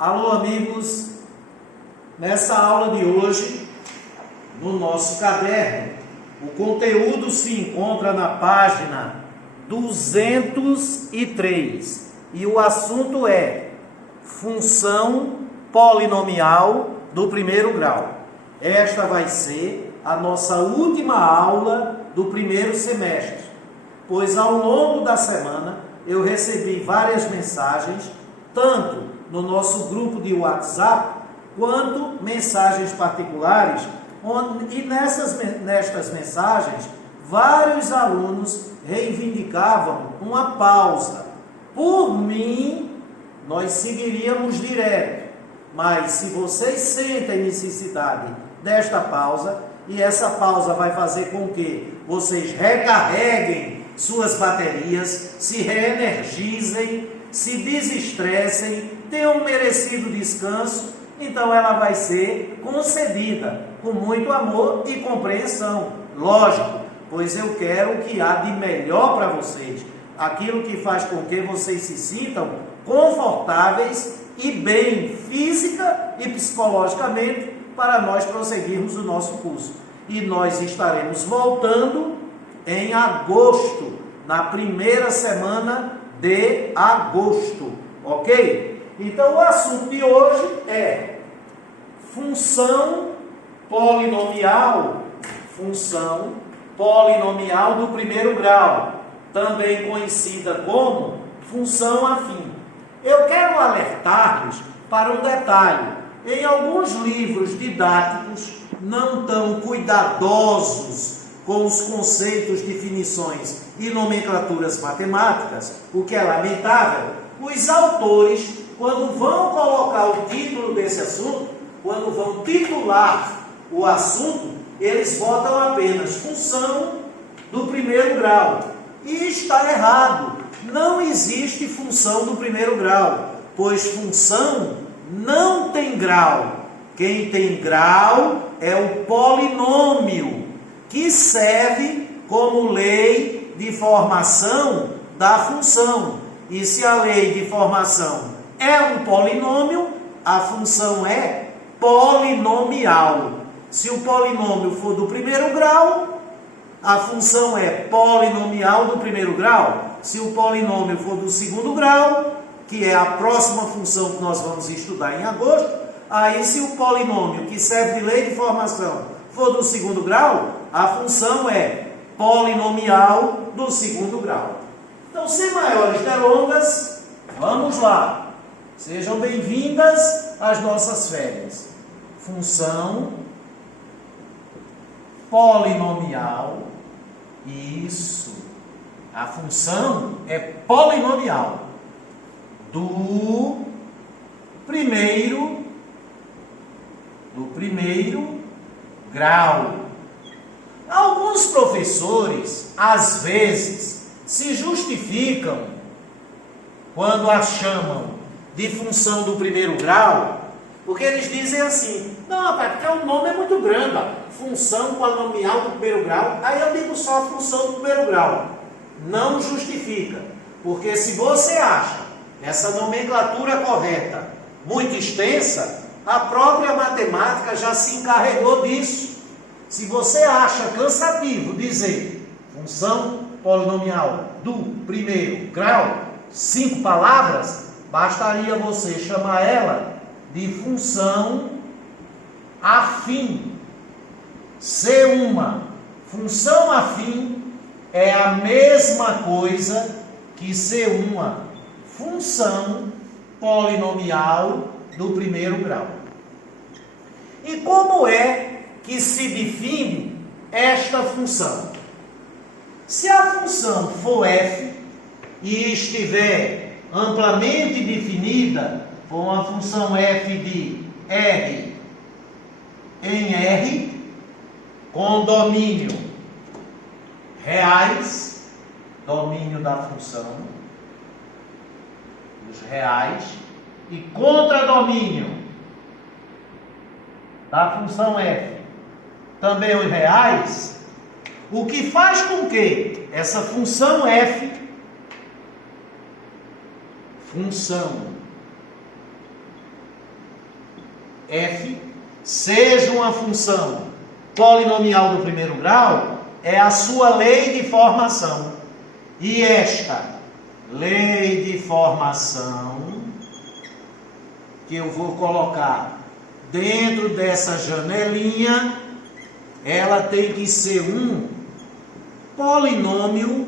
Alô, amigos! Nessa aula de hoje, no nosso caderno, o conteúdo se encontra na página 203 e o assunto é função polinomial do primeiro grau. Esta vai ser a nossa última aula do primeiro semestre, pois ao longo da semana eu recebi várias mensagens, tanto no nosso grupo de WhatsApp, quanto mensagens particulares, e nestas mensagens, vários alunos reivindicavam uma pausa. Por mim, nós seguiríamos direto, mas se vocês sentem necessidade desta pausa, e essa pausa vai fazer com que vocês recarreguem suas baterias, se reenergizem, se desestressem, tenham um merecido descanso, então ela vai ser concedida com muito amor e compreensão. Lógico, pois eu quero o que há de melhor para vocês, aquilo que faz com que vocês se sintam confortáveis e bem física e psicologicamente para nós prosseguirmos o nosso curso. E nós estaremos voltando em agosto, na primeira semana de agosto, ok? Então o assunto de hoje é função polinomial do primeiro grau, também conhecida como função afim. Eu quero alertar-lhes para um detalhe. Em alguns livros didáticos não tão cuidadosos com os conceitos, definições e nomenclaturas matemáticas, o que é lamentável, os autores, quando vão colocar o título desse assunto, quando vão titular o assunto, eles botam apenas função do primeiro grau. E está errado. Não existe função do primeiro grau, pois função não tem grau. Quem tem grau é o polinômio, que serve como lei de formação da função. E se a lei de formação é um polinômio, a função é polinomial. Se o polinômio for do primeiro grau, a função é polinomial do primeiro grau. Se o polinômio for do segundo grau, que é a próxima função que nós vamos estudar em agosto, aí se o polinômio que serve de lei de formação for do segundo grau, a função é polinomial do segundo grau. Então, sem maiores delongas, vamos lá. Sejam bem-vindas às nossas férias. Função polinomial. Isso. A função é polinomial do primeiro grau. Alguns professores, às vezes, se justificam quando a chamam de função do primeiro grau, porque eles dizem assim: não, pai, porque o nome é muito grande, ó, função polinomial do primeiro grau, aí eu digo só a função do primeiro grau. Não justifica, porque se você acha essa nomenclatura correta muito extensa, a própria matemática já se encarregou disso. Se você acha cansativo dizer função polinomial do primeiro grau, 5 palavras, bastaria você chamar ela de função afim. C1. Função afim é a mesma coisa que C1, função polinomial do primeiro grau. E como é que se define esta função? Se a função for f e estiver amplamente definida com a função f de R em R, com domínio reais, domínio da função, os reais, e contradomínio da função f, também os reais, o que faz com que essa função f, função f seja uma função polinomial do primeiro grau é a sua lei de formação. E esta lei de formação, que eu vou colocar dentro dessa janelinha, ela tem que ser um polinômio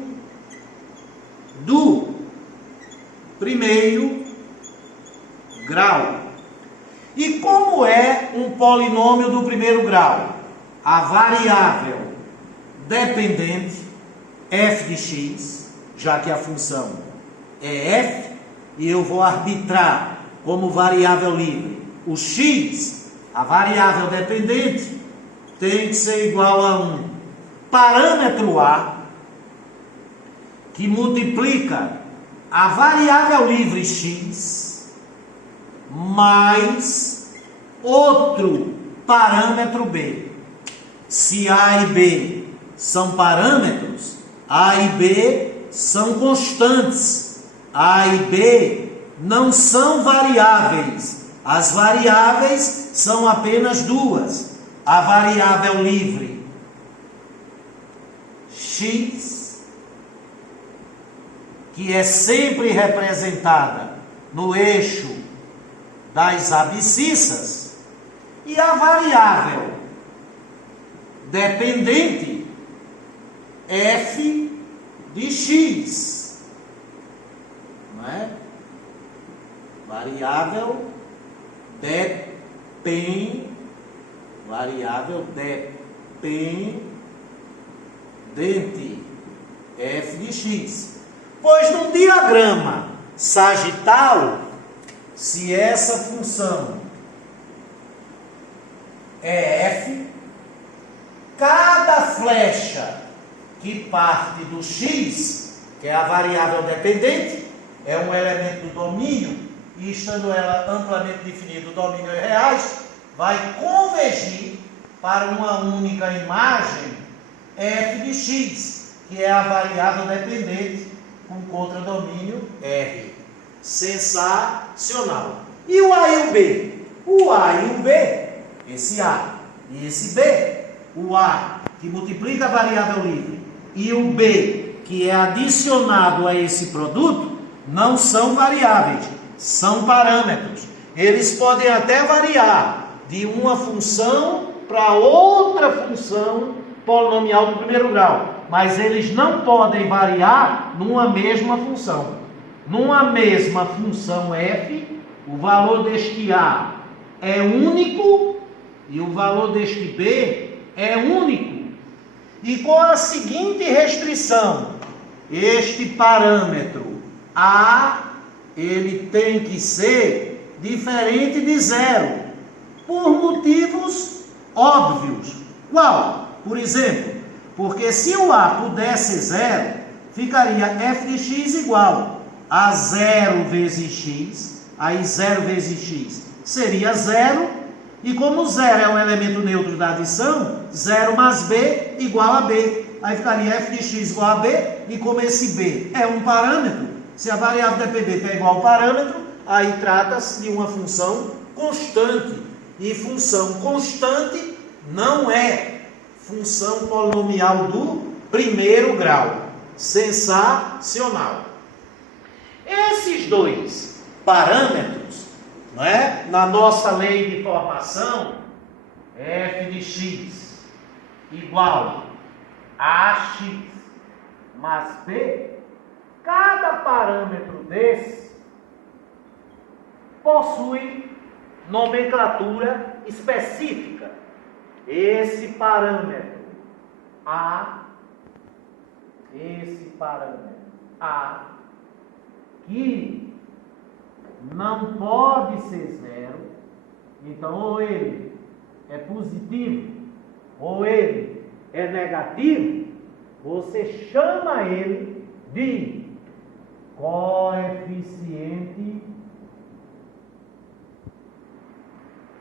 do primeiro grau. E como é um polinômio do primeiro grau? A variável dependente f de x, já que a função é f, e eu vou arbitrar como variável livre o x, a variável dependente, tem que ser igual a um parâmetro a, que multiplica a variável livre x, mais outro parâmetro b. Se a e b são parâmetros, a e b são constantes, a e b não são variáveis. As variáveis são apenas duas. A variável livre x, que é sempre representada no eixo das abscissas, e a variável dependente f de x, não é? Variável dependente f de x. Pois no diagrama sagital, se essa função é f, cada flecha que parte do x, que é a variável dependente, é um elemento do domínio, e estando ela amplamente definida, o domínio é reais, vai convergir para uma única imagem f de x, que é a variável dependente com contradomínio R. Sensacional. E o A e o B? O A e o B, esse A e esse B, o A que multiplica a variável livre e o B que é adicionado a esse produto, não são variáveis, são parâmetros. Eles podem até variar de uma função para outra função polinomial do primeiro grau, mas eles não podem variar numa mesma função. Numa mesma função f, o valor deste A é único e o valor deste B é único. E com a seguinte restrição: este parâmetro A, ele tem que ser diferente de zero, por motivos óbvios. Qual? Por exemplo, porque se o A pudesse zero, ficaria f de x igual a 0 vezes x, aí 0 vezes x seria 0, e como 0 é um elemento neutro da adição, 0 mais b igual a b, aí ficaria f de x igual a b, e como esse b é um parâmetro, se a variável dependente é igual ao parâmetro, aí trata-se de uma função constante, e função constante não é função polinomial do primeiro grau. Sensacional. Esses dois parâmetros, não é? Na nossa lei de formação, f de x igual a x mais b, cada parâmetro desse possui nomenclatura específica. Esse parâmetro A, que não pode ser zero, então ou ele é positivo ou ele é negativo, você chama ele de coeficiente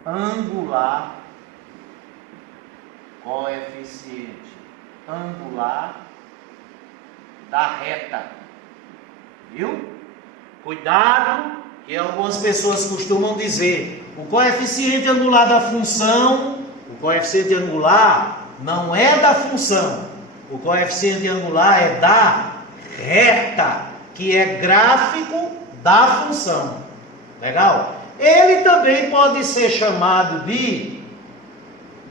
angular, da reta. Viu? Cuidado que algumas pessoas costumam dizer, o coeficiente angular da função, o coeficiente angular não é da função, o coeficiente angular é da reta, que é gráfico da função. Legal? Ele também pode ser chamado de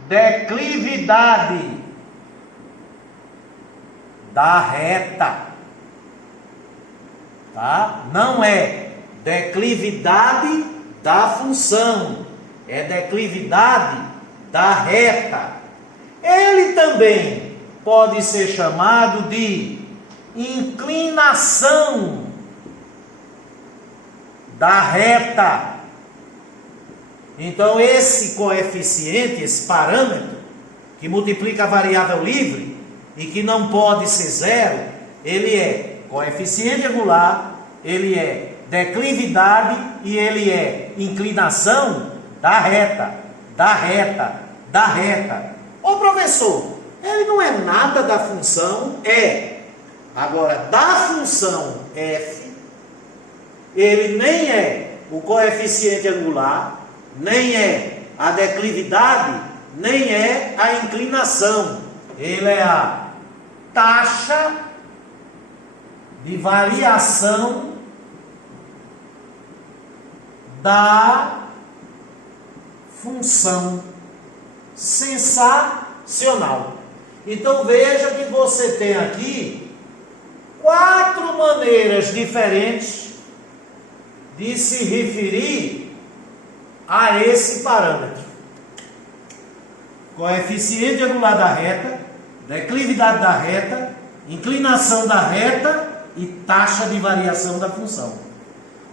declividade da reta, tá? Não é declividade da função, é declividade da reta. Ele também pode ser chamado de inclinação da reta. Então esse coeficiente, esse parâmetro, que multiplica a variável livre e que não pode ser zero, ele é coeficiente angular, ele é declividade e ele é inclinação da reta, da reta, da reta. Ô professor, ele não é nada da função? É. Agora, da função f, ele nem é o coeficiente angular, nem é a declividade, nem é a inclinação. Ele é a taxa de variação da função. Sensacional. Então veja que você tem aqui 4 maneiras diferentes de se referir a esse parâmetro: coeficiente angular da reta, declividade da reta, inclinação da reta e taxa de variação da função.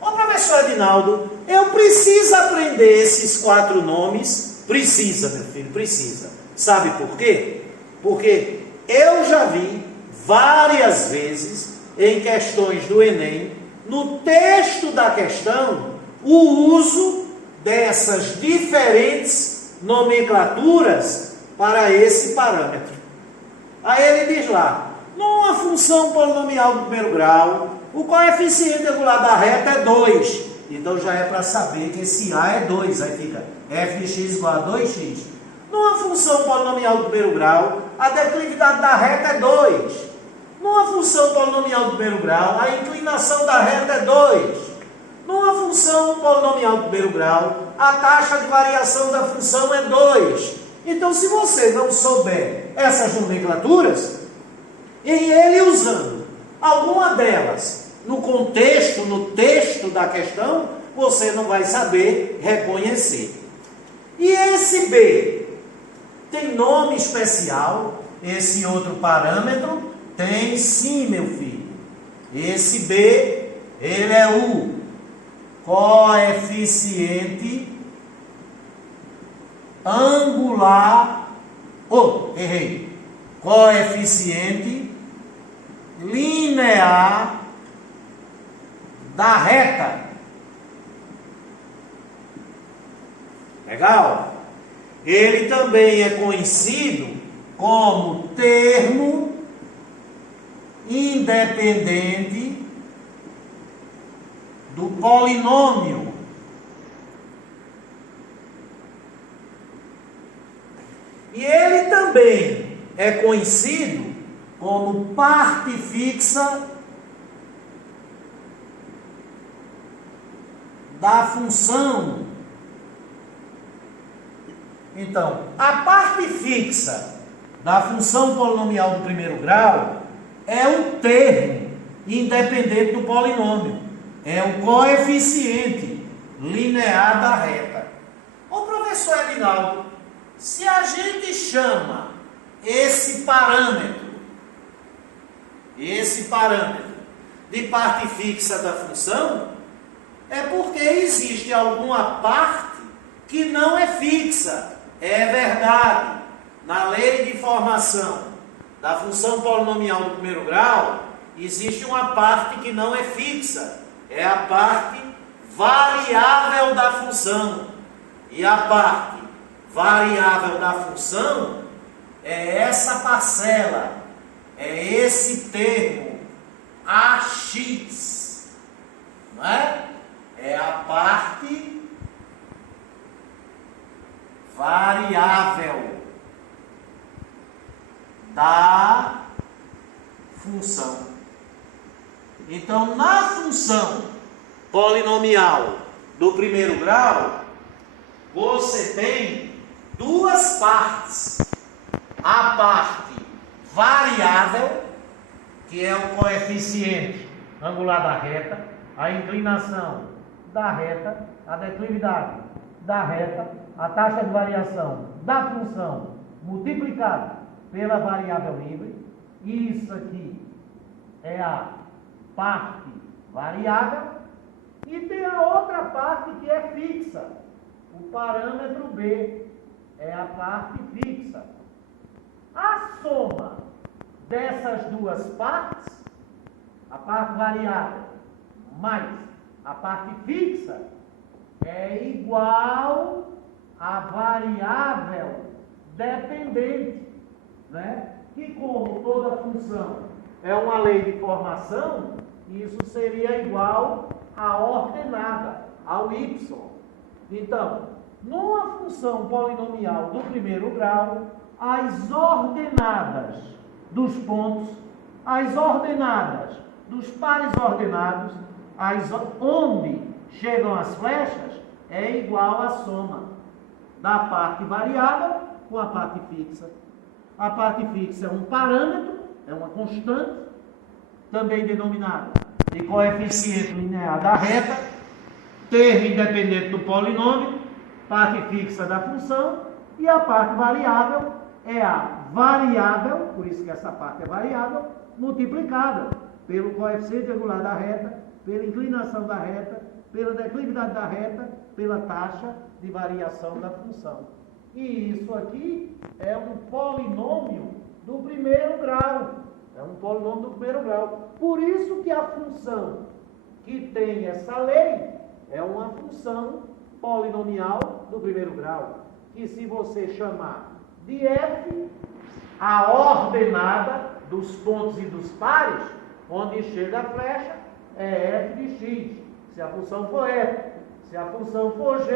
Ô professor Edinaldo, eu preciso aprender esses 4 nomes? Precisa, meu filho, precisa. Sabe por quê? Porque eu já vi várias vezes em questões do Enem, no texto da questão, o uso dessas diferentes nomenclaturas para esse parâmetro. Aí ele diz lá, numa função polinomial do primeiro grau, o coeficiente angular da reta é 2. Então já é para saber que esse A é 2. Aí fica f de x igual a 2x. Numa função polinomial do primeiro grau, a declividade da reta é 2. Numa função polinomial do primeiro grau, a inclinação da reta é 2. Numa função polinomial do primeiro grau, a taxa de variação da função é 2. Então, se você não souber essas nomenclaturas, em ele usando alguma delas no contexto, no texto da questão, você não vai saber reconhecer. E esse B tem nome especial? Esse outro parâmetro tem sim, meu filho. Esse B, ele é o coeficiente angular, coeficiente linear da reta. Legal? Ele também é conhecido como termo independente do polinômio. E ele também é conhecido como parte fixa da função. Então, a parte fixa da função polinomial do primeiro grau é um termo independente do polinômio. É o coeficiente linear da reta. Ô professor Edinaldo, se a gente chama esse parâmetro de parte fixa da função, é porque existe alguma parte que não é fixa. É verdade. Na lei de formação da função polinomial do primeiro grau, existe uma parte que não é fixa. É a parte variável da função. E a parte variável da função é essa parcela, é esse termo, AX. Não é? é a parte variável da função. Então, na função polinomial do primeiro grau, você tem duas partes. A parte variável, que é o coeficiente angular da reta, a inclinação da reta, a declividade da reta, a taxa de variação da função multiplicada pela variável livre. Isso aqui é a parte variável. E tem a outra parte que é fixa. O parâmetro B é a parte fixa. A soma dessas duas partes, a parte variável mais a parte fixa, é igual à variável dependente, né? Que, como toda função é uma lei de formação, isso seria igual à ordenada, ao y. Então, numa função polinomial do primeiro grau, as ordenadas dos pontos, as ordenadas dos pares ordenados, onde chegam as flechas, é igual à soma da parte variável com a parte fixa. A parte fixa é um parâmetro, é uma constante, também denominada de coeficiente linear da reta, termo independente do polinômio, parte fixa da função, e a parte variável é a variável, por isso que essa parte é variável, multiplicada pelo coeficiente angular da reta, pela inclinação da reta, pela declividade da reta, pela taxa de variação da função. E isso aqui é um polinômio do primeiro grau. É um polinômio do primeiro grau. Por isso que a função que tem essa lei é uma função polinomial do primeiro grau. Que se você chamar de f, a ordenada dos pontos e dos pares, onde chega a flecha, é f de x. Se a função for f. Se a função for g,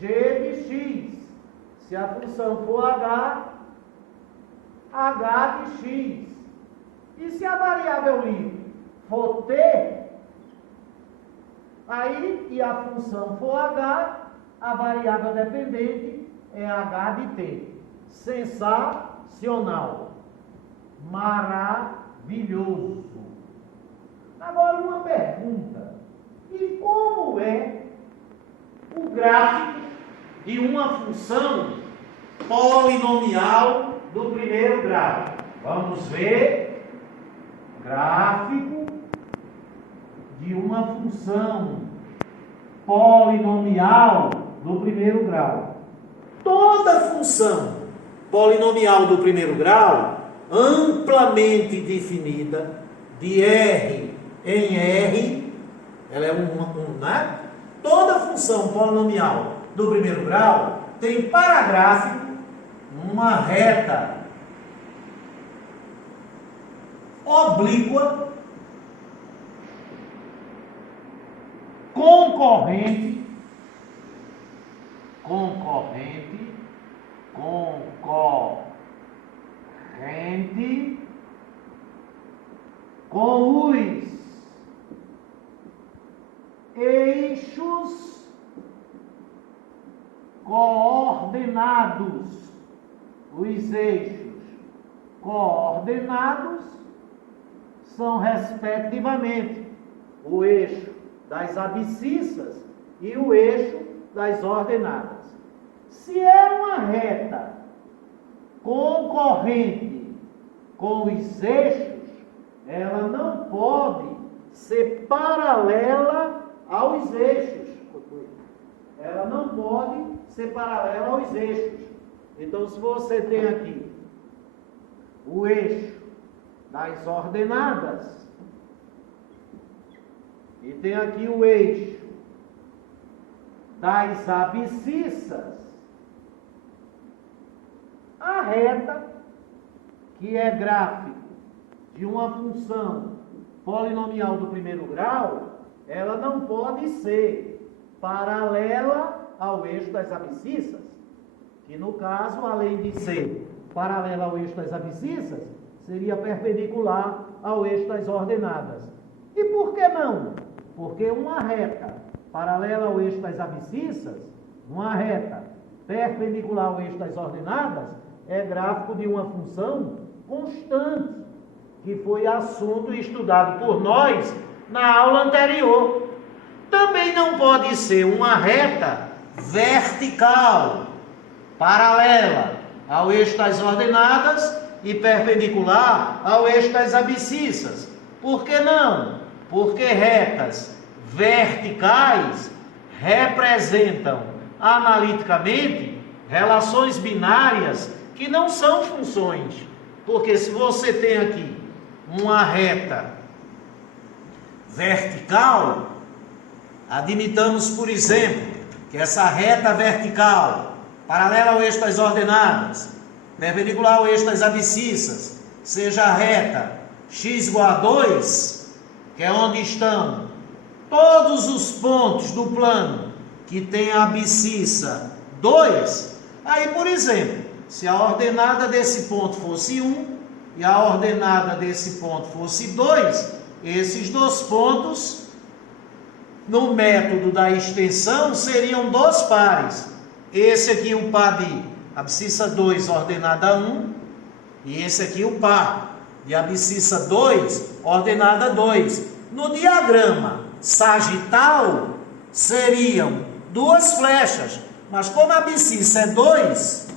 g de x. Se a função for h, h de x. E se a variável livre for t, aí, e a função for h, a variável dependente é h de t. Sensacional. Maravilhoso. Agora uma pergunta. E como é o gráfico de uma função polinomial do primeiro grau? Vamos ver. Gráfico de uma função polinomial do primeiro grau. Toda função polinomial do primeiro grau, amplamente definida, de R em R, ela é né? Toda função polinomial do primeiro grau tem paragráfico uma reta oblíqua concorrente com os eixos coordenados. Os eixos coordenados são, respectivamente, o eixo das abscissas e o eixo das ordenadas. Se é uma reta concorrente com os eixos, ela não pode ser paralela aos eixos. Ela não pode ser paralela aos eixos. Então, se você tem aqui o eixo das ordenadas e tem aqui o eixo das abscissas, a reta, que é gráfico de uma função polinomial do primeiro grau, ela não pode ser paralela ao eixo das abscissas, que no caso, além de ser paralela ao eixo das abscissas, seria perpendicular ao eixo das ordenadas. E por que não? Porque uma reta paralela ao eixo das abscissas, uma reta perpendicular ao eixo das ordenadas, é gráfico de uma função constante, que foi assunto estudado por nós na aula anterior. Também não pode ser uma reta vertical, paralela ao eixo das ordenadas e perpendicular ao eixo das abscissas. Por que não? Porque retas verticais representam analiticamente relações binárias que não são funções. Porque se você tem aqui uma reta vertical, admitamos, por exemplo, que essa reta vertical, paralela ao eixo das ordenadas, perpendicular ao eixo das abscissas, seja a reta x igual a 2, que é onde estão todos os pontos do plano que tem a abscissa 2, aí, por exemplo, se a ordenada desse ponto fosse 1 e a ordenada desse ponto fosse 2, esses dois pontos, no método da extensão, seriam dois pares. Esse aqui o par de abscissa 2, ordenada 1, e esse aqui o par de abscissa 2, ordenada 2. No diagrama sagital, seriam duas flechas, mas como a abscissa é 2,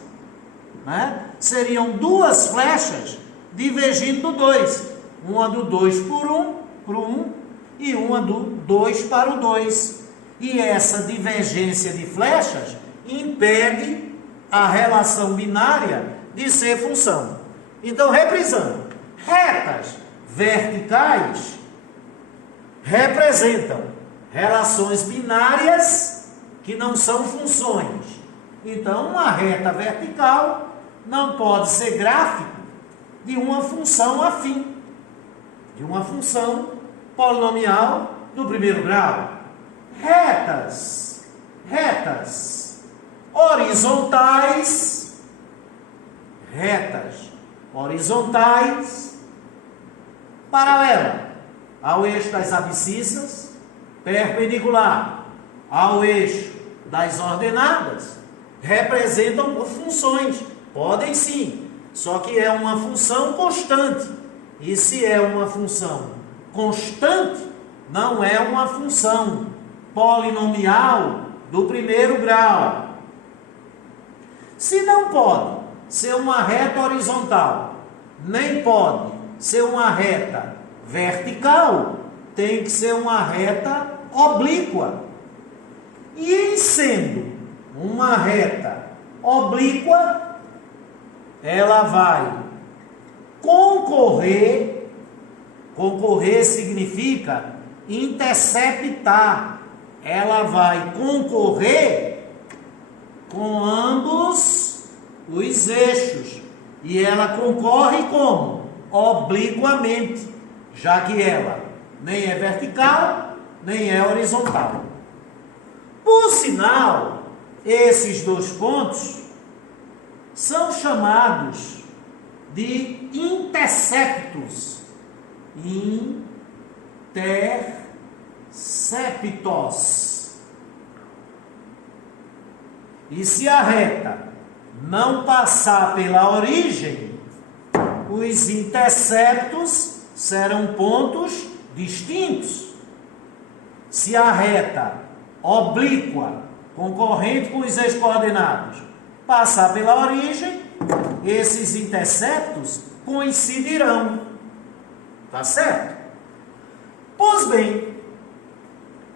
né, seriam duas flechas divergindo do 2. Uma do 2 para o 1 e uma do 2 para o 2. E essa divergência de flechas impede a relação binária de ser função. Então, reprisando, retas verticais representam relações binárias que não são funções. Então, uma reta vertical não pode ser gráfico de uma função afim, de uma função polinomial do primeiro grau. Retas horizontais, paralela ao eixo das abscissas, perpendicular ao eixo das ordenadas, representam funções. Podem sim, só que é uma função constante. E se é uma função constante, não é uma função polinomial do primeiro grau. Se não pode ser uma reta horizontal, nem pode ser uma reta vertical, tem que ser uma reta oblíqua. E em sendo uma reta oblíqua, ela vai concorrer significa interceptar, ela vai concorrer com ambos os eixos, e ela concorre como? Obliquamente, já que ela nem é vertical, nem é horizontal. Por sinal, esses dois pontos são chamados de interceptos. Interceptos. E se a reta não passar pela origem, os interceptos serão pontos distintos. Se a reta oblíqua, concorrente com os eixos coordenados, passar pela origem, esses interceptos coincidirão. Tá certo? Pois bem,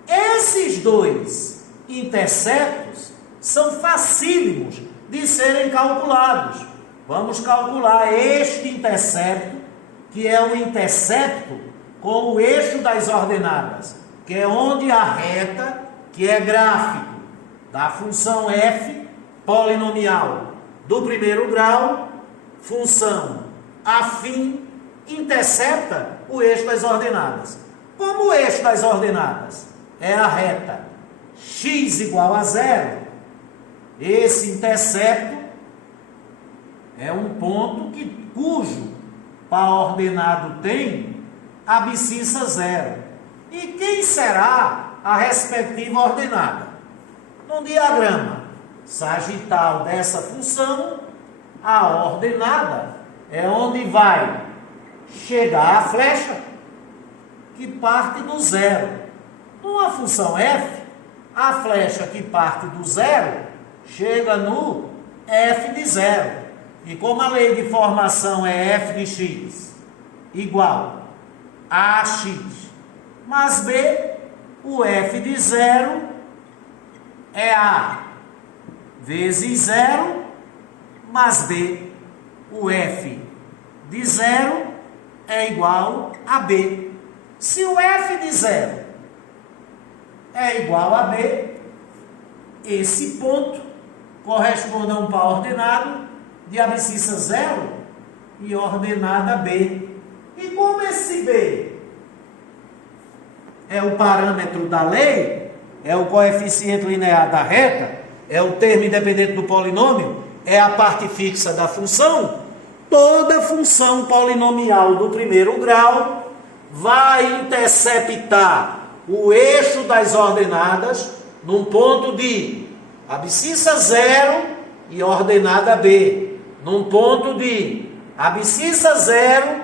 esses dois interceptos são facílimos de serem calculados. Vamos calcular este intercepto, que é o intercepto com o eixo das ordenadas, que é onde a reta, que é gráfico da função f polinomial do primeiro grau, função afim, intercepta o eixo das ordenadas. Como o eixo das ordenadas é a reta x igual a 0, esse intercepto é um ponto cujo par ordenado tem abscissa 0. E quem será a respectiva ordenada? No diagrama sagital dessa função, a ordenada é onde vai chegar a flecha que parte do 0. Numa função f, a flecha que parte do 0 chega no f de 0. E como a lei de formação é f de x igual a x mais b, o f de 0 é a vezes 0 mais b. O f de 0 é igual a b. Se o f de 0 é igual a b, esse ponto corresponde a um par ordenado de abscissa 0 e ordenada b. E como esse b é o parâmetro da lei, é o coeficiente linear da reta, é o termo independente do polinômio, é a parte fixa da função, toda função polinomial do primeiro grau vai interceptar o eixo das ordenadas num ponto de abscissa 0 e ordenada b, num ponto de abscissa 0,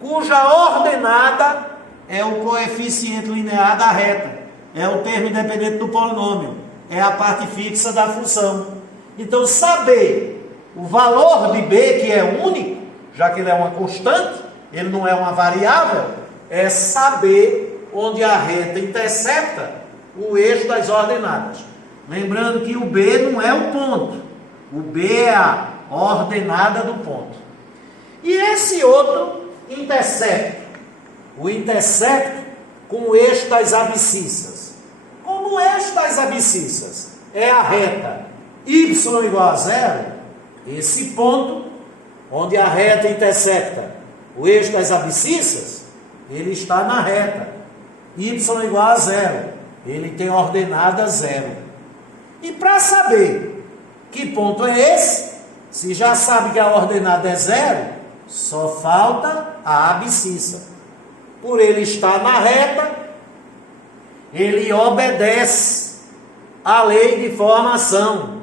cuja ordenada é o coeficiente linear da reta, é o termo independente do polinômio, é a parte fixa da função. Então, saber o valor de b, que é único, já que ele é uma constante, ele não é uma variável, é saber onde a reta intercepta o eixo das ordenadas. Lembrando que o b não é o ponto, o b é a ordenada do ponto. E esse outro intercepto, o intercepto com o eixo das abscissas. Como o eixo das abscissas é a reta y igual a 0, esse ponto onde a reta intercepta o eixo das abscissas, ele está na reta y igual a 0, ele tem ordenada 0. E para saber que ponto é esse, se já sabe que a ordenada é 0, só falta a abscissa. Por ele estar na reta, ele obedece à lei de formação.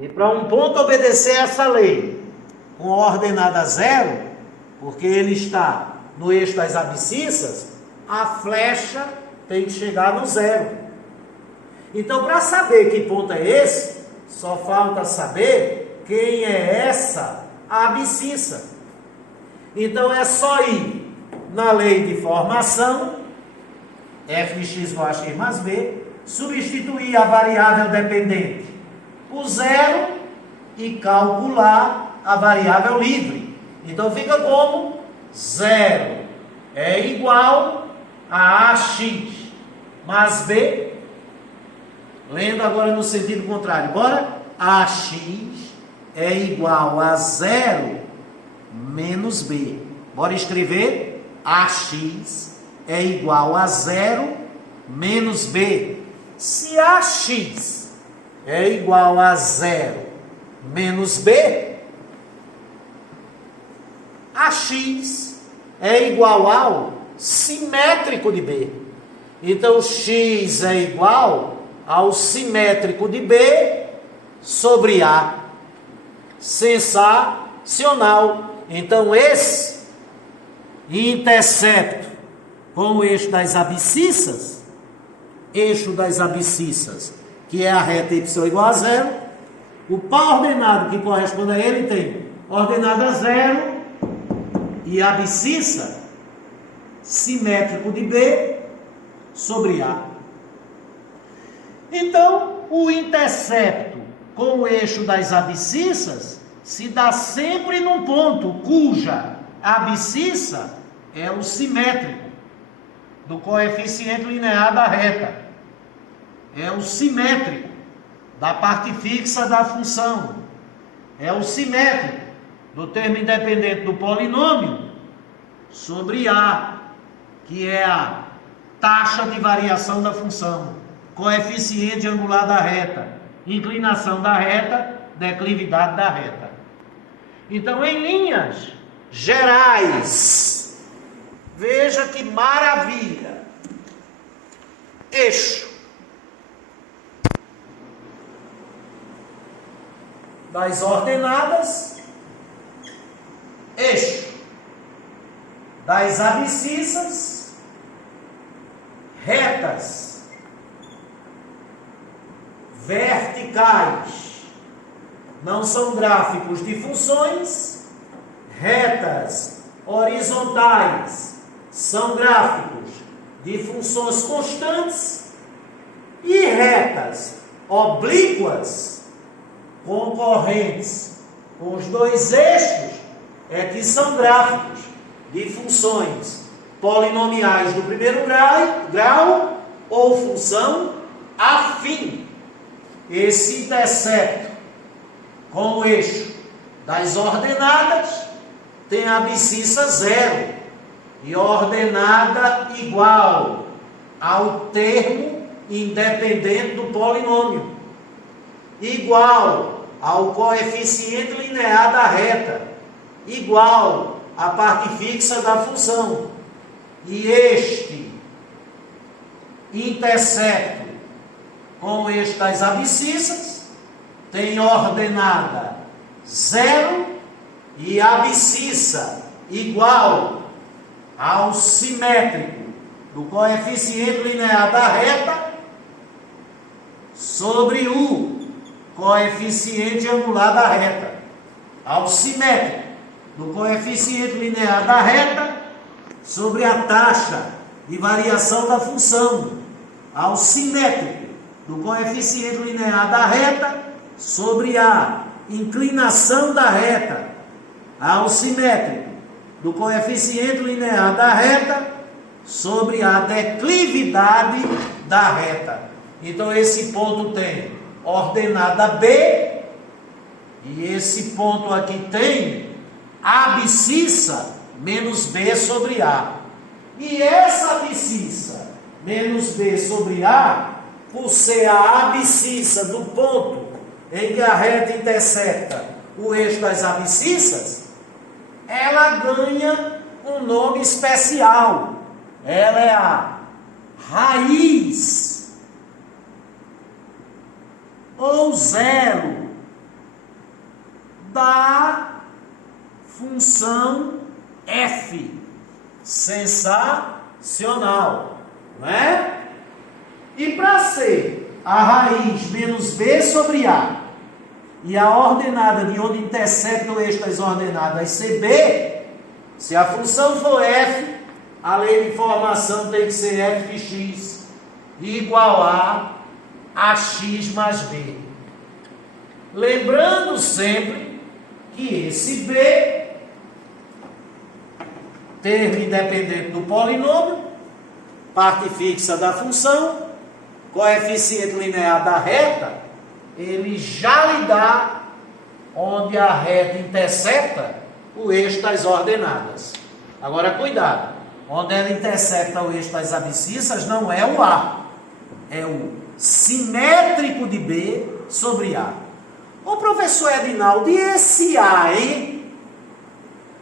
E para um ponto obedecer essa lei com a ordenada 0, porque ele está no eixo das abscissas, a flecha tem que chegar no 0. Então, para saber que ponto é esse, só falta saber quem é essa abscissa. Então, é só ir na lei de formação, f de x igual a x mais b, substituir a variável dependente por 0 e calcular a variável livre. Então, fica como 0 é igual a ax mais b, lendo agora no sentido contrário, bora? Ax é igual a 0 menos b. Bora escrever? Ax é igual a 0 menos b. Se Ax é igual a 0 menos b, Ax é igual ao simétrico de b. Então, x é igual ao simétrico de b sobre a. Sensacional. Então, esse intercepto com o eixo das abscissas, que é a reta y igual a 0, o par ordenado que corresponde a ele tem ordenada 0 e abscissa simétrico de b sobre a. Então, o intercepto com o eixo das abscissas se dá sempre num ponto cuja abscissa é o simétrico do coeficiente linear da reta. É o simétrico da parte fixa da função. É o simétrico do termo independente do polinômio sobre A, que é a taxa de variação da função, coeficiente angular da reta, inclinação da reta, declividade da reta. Então, em linhas gerais, veja que maravilha. Eixo das ordenadas, eixo das abscissas, retas verticais não são gráficos de funções, retas horizontais são gráficos de funções constantes e retas oblíquas concorrentes com os dois eixos é que são gráficos de funções polinomiais do primeiro grau ou função afim. Esse intercepto com o eixo das ordenadas tem a abscissa zero e ordenada igual ao termo independente do polinômio, igual ao coeficiente linear da reta, igual à parte fixa da função. E este intercepto com o eixo das abscissas tem ordenada zero e abscissa igual ao simétrico do coeficiente linear da reta sobre o coeficiente angular da reta, ao simétrico do coeficiente linear da reta sobre a taxa de variação da função, ao simétrico do coeficiente linear da reta sobre a inclinação da reta, ao simétrico do coeficiente linear da reta sobre a declividade da reta. Então esse ponto tem ordenada B e esse ponto aqui tem abscissa menos B sobre A. E essa abscissa menos B sobre A, por ser a abscissa do ponto em que a reta intercepta o eixo das abscissas, ela ganha um nome especial. Ela é a raiz ou zero da função f. Sensacional, não é? E para ser a raiz menos b sobre a e a ordenada de onde intercepta o eixo das ordenadas ser b, se a função for f, a lei de formação tem que ser f de x igual a x mais b. Lembrando sempre que esse b, termo independente do polinômio, parte fixa da função, coeficiente linear da reta, ele já lhe dá onde a reta intercepta o eixo das ordenadas. Agora, cuidado, onde ela intercepta o eixo das abscissas não é o A, é o simétrico de B sobre A. Ô professor Edinaldo, e esse A, hein?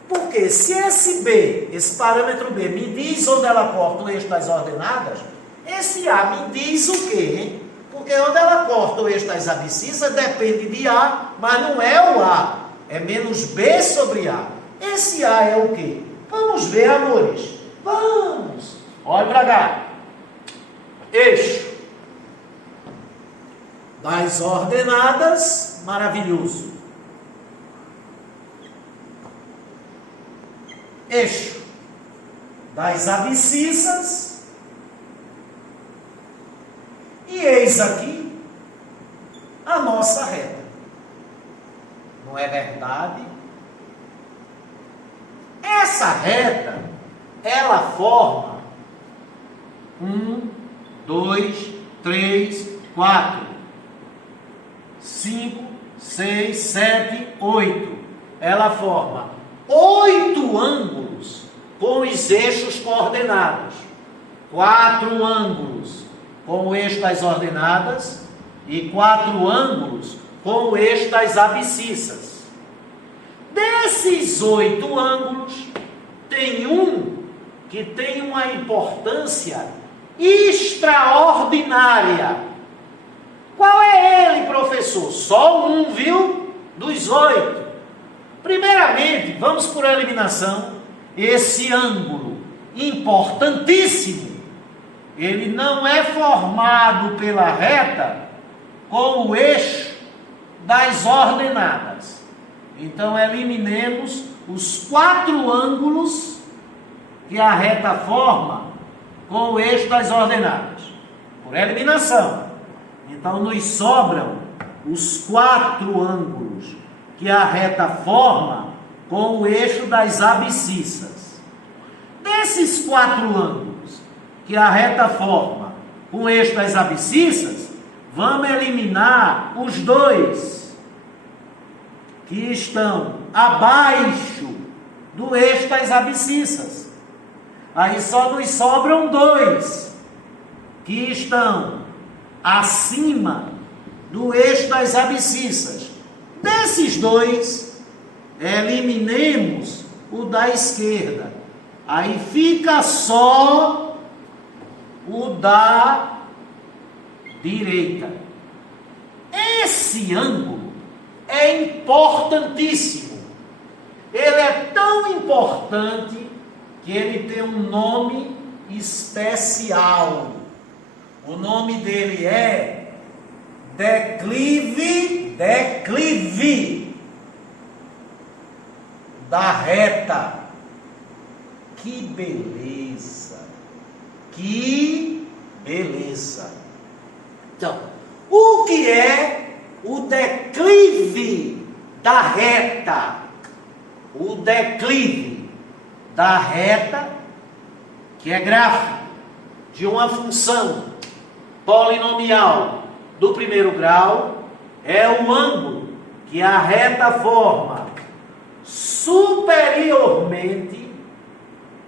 Porque se esse B, esse parâmetro B, me diz onde ela corta o eixo das ordenadas, esse A me diz o quê, hein? Porque onde ela corta o eixo das abscissas depende de A, mas não é o A, é menos B sobre A. Esse A é o quê? Vamos ver, amores. Vamos. Olha para cá. Eixo das ordenadas, maravilhoso. Eixo das abscissas, e eis aqui a nossa reta. Não é verdade? Essa reta, ela forma 1, 2, 3, 4, 5, 6, 7, 8. Ela forma 8 ângulos com os eixos coordenados. 4 ângulos com o eixo das ordenadas e 4 ângulos com o eixo das abscissas. Desses 8 ângulos, tem um que tem uma importância extraordinária. Qual é ele, professor? Só um, viu? Dos 8. Primeiramente, vamos por eliminação. Esse ângulo importantíssimo, ele não é formado pela reta com o eixo das ordenadas. Então, eliminemos os 4 ângulos que a reta forma com o eixo das ordenadas. Por eliminação. Então, nos sobram os 4 ângulos que a reta forma com o eixo das abscissas. Desses 4 ângulos que a reta forma com o eixo das abscissas, vamos eliminar os 2 que estão abaixo do eixo das abscissas. Aí só nos sobram 2 que estão acima do eixo das abscissas. Desses 2, eliminemos o da esquerda. Aí fica só o da direita. Esse ângulo é importantíssimo. Ele é tão importante que ele tem um nome especial. O nome dele é declive da reta. Que beleza! Que beleza! Então, o que é o declive da reta? O declive da reta, que é gráfico de uma função polinomial do primeiro grau, é o ângulo que a reta forma superiormente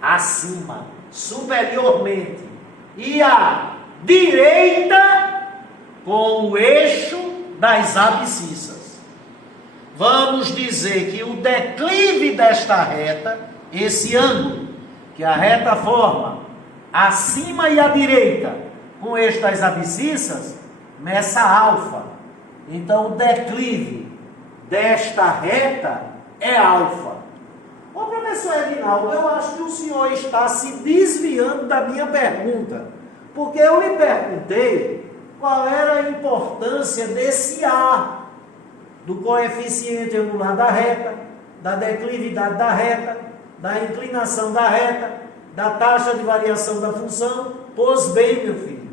acima, superiormente, e à direita com o eixo das abscissas. Vamos dizer que o declive desta reta, esse ângulo que a reta forma acima e à direita com o eixo das abscissas, nessa alfa. Então, o declive desta reta é alfa. Ô professor Edinaldo, eu acho que o senhor está se desviando da minha pergunta, porque eu lhe perguntei qual era a importância desse A, do coeficiente angular da reta, da declividade da reta, da inclinação da reta, da taxa de variação da função. Pois bem, meu filho,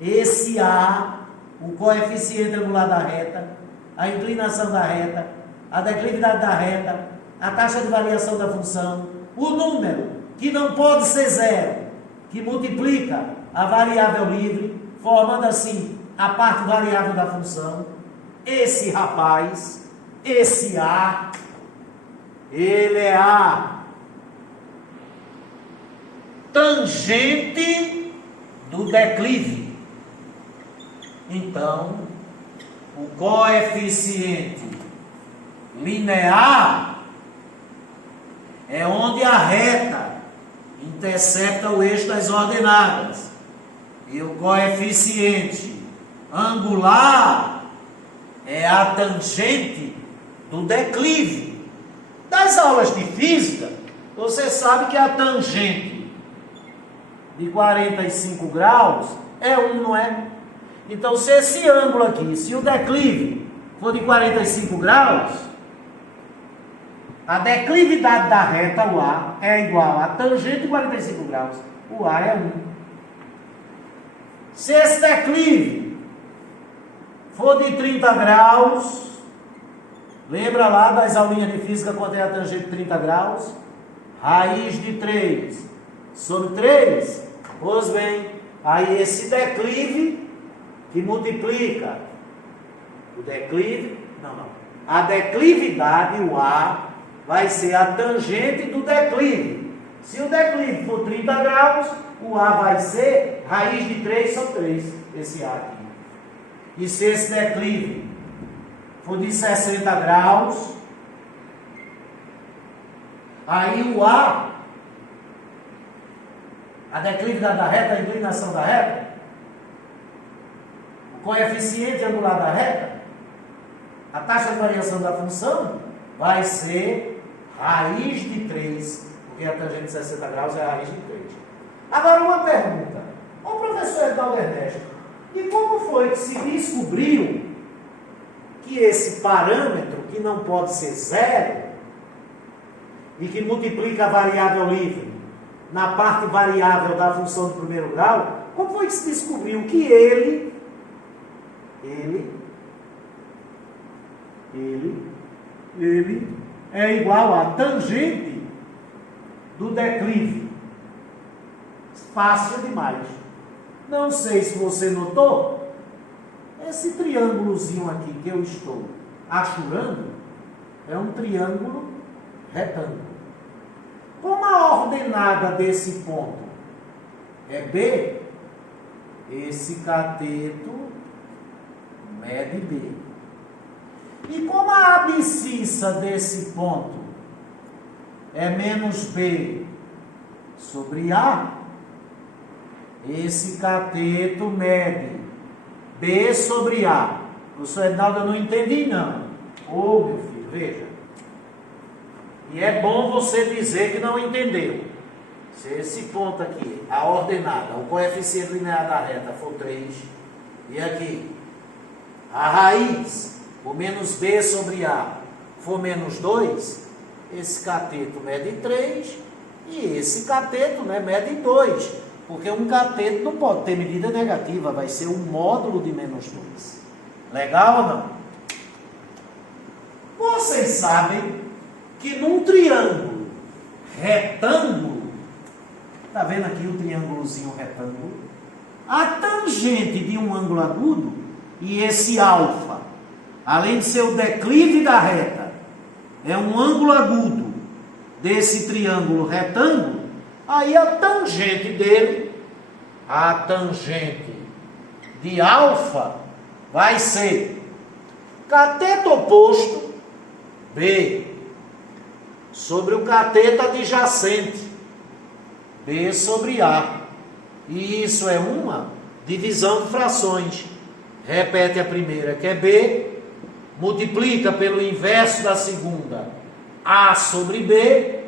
esse A, o coeficiente angular da reta, a inclinação da reta, a declividade da reta, a taxa de variação da função, o número, que não pode ser zero, que multiplica a variável livre, formando assim a parte variável da função. Esse rapaz, esse A, ele é a tangente do declive. Então, o coeficiente linear é onde a reta intercepta o eixo das ordenadas. E o coeficiente angular é a tangente do declive. Das aulas de física, você sabe que a tangente de 45 graus é 1, não é? Então, se esse ângulo aqui, se o declive for de 45 graus, a declividade da reta, o A, é igual a tangente de 45 graus. O A é 1. Se esse declive for de 30 graus, lembra lá das aulinhas de física quanto é a tangente de 30 graus? Raiz de 3 sobre 3? Pois bem, aí esse declive que multiplica o declive, a declividade, o A, vai ser a tangente do declive. Se o declive for 30 graus, o A vai ser raiz de 3 sobre 3, esse A aqui. E se esse declive for de 60 graus, aí o A declividade da reta, a inclinação da reta, o coeficiente angular da reta, a taxa de variação da função vai ser raiz de 3, porque a tangente de 60 graus é raiz de 3. Agora uma pergunta. Ô professor Edvaldo Ernesto, e como foi que se descobriu que esse parâmetro, que não pode ser zero, e que multiplica a variável livre na parte variável da função do primeiro grau, como foi que se descobriu que ele é igual a tangente do declive? Fácil demais. Não sei se você notou, esse triângulozinho aqui que eu estou achurando é um triângulo retângulo. Como a ordenada desse ponto é B, esse cateto mede B. E como a abscissa desse ponto é menos B sobre A, esse cateto mede B sobre A. Professor Edvaldo, eu não entendi não. Ô meu filho, veja. E é bom você dizer que não entendeu. Se esse ponto aqui, a ordenada, o coeficiente linear da reta for 3, e aqui, a raiz, o menos B sobre A, for menos 2, esse cateto mede 3, e esse cateto, né, mede 2, porque um cateto não pode ter medida negativa, vai ser um módulo de menos 2. Legal ou não? Vocês sabem que num triângulo retângulo, está vendo aqui o triângulozinho retângulo? A tangente de um ângulo agudo, e esse alfa, além de ser o declive da reta, é um ângulo agudo desse triângulo retângulo, aí a tangente dele, a tangente de alfa, vai ser cateto oposto, B, sobre o cateto adjacente, B sobre A. E isso é uma divisão de frações. Repete a primeira, que é B, multiplica pelo inverso da segunda, A sobre B,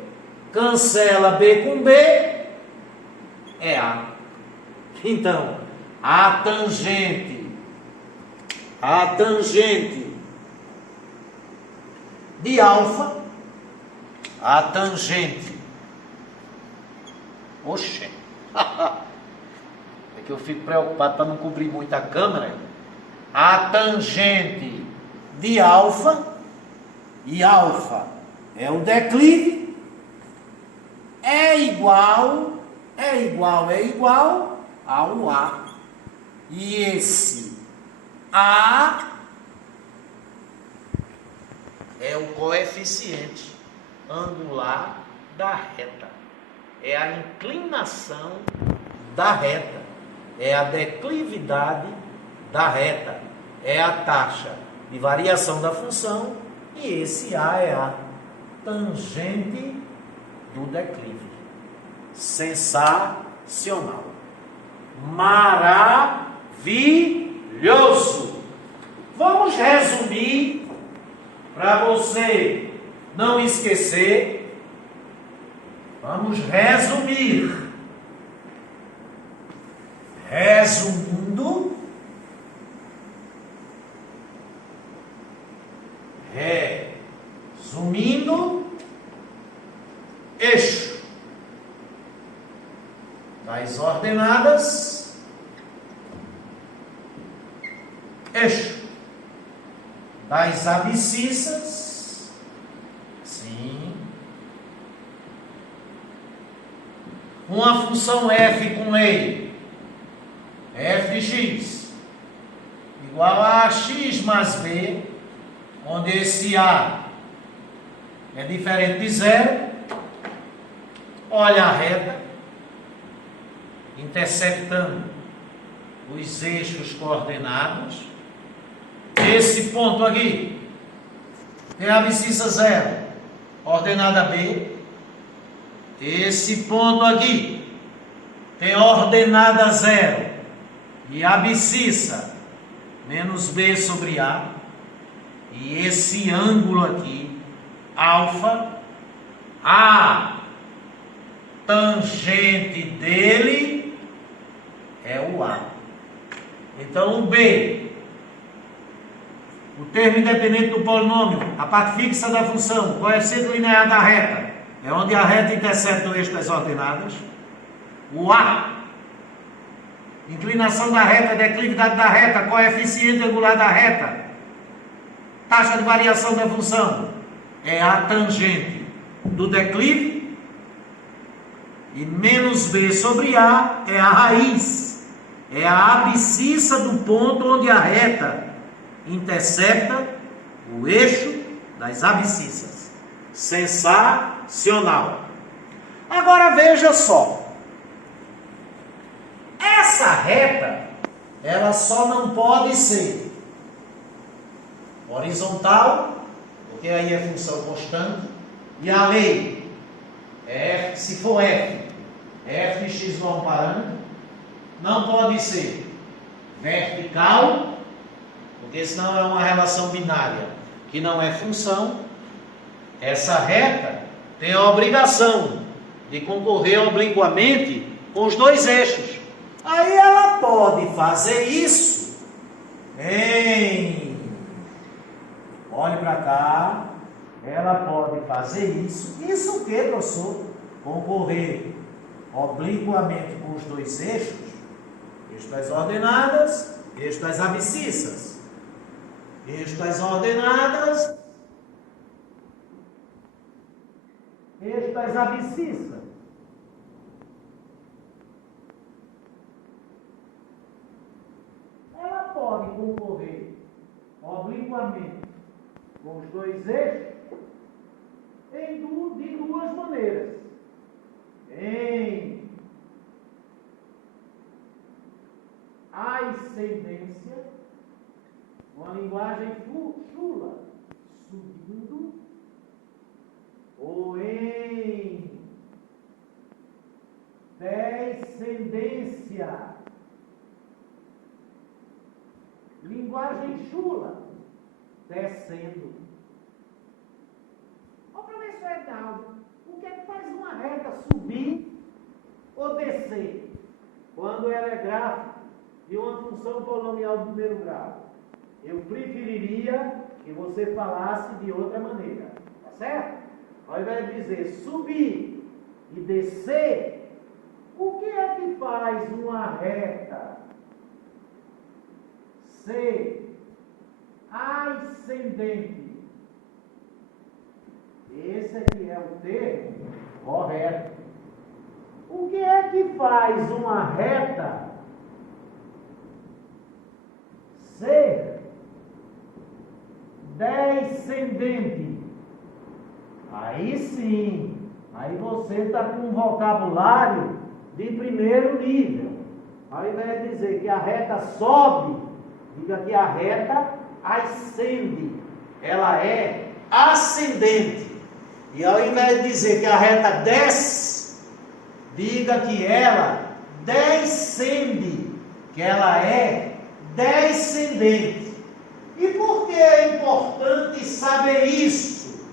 cancela B com B, é A. Então, a tangente de alfa, a tangente, oxe, é que eu fico preocupado para não cobrir muito a câmera. A tangente de alfa, e alfa é o declive, é igual ao A. E esse A é o coeficiente angular da reta. É a inclinação da reta. É a declividade da reta. É a taxa de variação da função. E esse A é a tangente do declive. Sensacional. Maravilhoso. Vamos resumir para você não esquecer. Vamos resumir. Resumindo, eixo das ordenadas, eixo das abscissas, sim, uma função f com lei, f de x, igual a x mais b, onde esse a é diferente de zero, olha a reta, interceptando os eixos coordenados. Esse ponto aqui tem a abscissa 0, ordenada B. Esse ponto aqui tem ordenada 0 e abscissa menos B sobre A. E esse ângulo aqui, alfa, a tangente dele é o A. Então, o B, o termo independente do polinômio, a parte fixa da função, o coeficiente linear da reta, é onde a reta intercepta o eixo das ordenadas. O A, inclinação da reta, declividade da reta, coeficiente angular da reta, taxa de variação da função, é a tangente do declive. E menos B sobre A é a raiz, é a abscissa do ponto onde a reta intercepta o eixo das abscissas. Sensacional. Agora veja só. Essa reta, ela só não pode ser horizontal, porque aí é função constante, e a lei é F, se for F, é f de x igual a um parâmetro. Não pode ser vertical, porque senão é uma relação binária que não é função. Essa reta tem a obrigação de concorrer obliquamente com os dois eixos. Aí ela pode fazer isso olhe para cá. Ela pode fazer isso. Isso o que, professor? Concorrer obliquamente com os dois eixos. Eixo das ordenadas, eixo das abscissas. Eixo das ordenadas, eixo das abscissas. Ela pode concorrer obliquamente com os dois eixos de duas maneiras. Em ascendência, uma linguagem chula, subindo, ou em descendência, linguagem chula, descendo. Ó, professor Edaldo, o que é que faz uma reta subir ou descer quando ela é gráfica de uma função polinomial do primeiro grau? Eu preferiria que você falasse de outra maneira, tá certo? Ao invés de dizer subir e descer, o que é que faz uma reta ser ascendente? Esse aqui é o termo correto. O que é que faz uma reta ser descendente? Aí sim, aí você está com um vocabulário de primeiro nível. Ao invés de dizer que a reta sobe, diga que a reta ascende. Ela é ascendente. E ao invés de dizer que a reta desce, diga que ela descende, que ela é descendente. E por que é importante saber isso?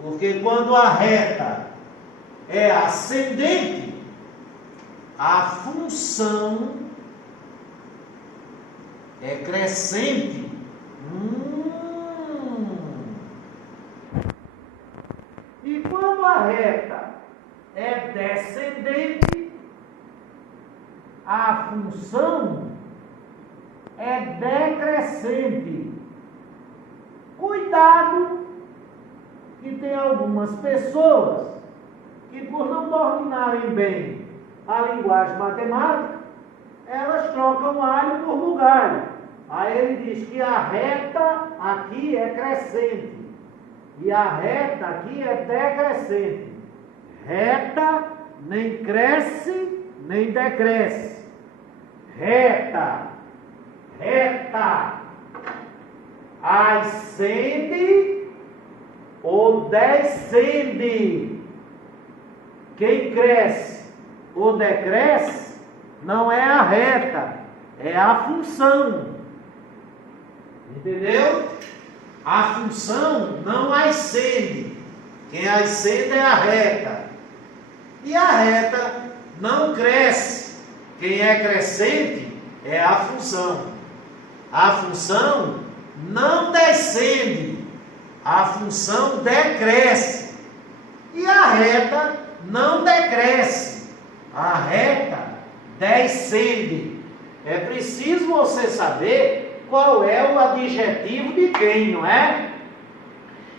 Porque quando a reta é ascendente, a função é crescente. E quando a reta é descendente, a função é decrescente. Cuidado, que tem algumas pessoas que, por não dominarem bem a linguagem matemática, elas trocam alho por bugalho. Aí ele diz que a reta aqui é crescente e a reta aqui é decrescente. Reta nem cresce, nem decresce. Reta, reta, ascende ou descende. Quem cresce ou decresce não é a reta, é a função. Entendeu? A função não ascende. Quem ascende é a reta. E a reta não cresce. Quem é crescente é a função. A função não descende. A função decresce. E a reta não decresce. A reta descende. É preciso você saber qual é o adjetivo de quem, não é?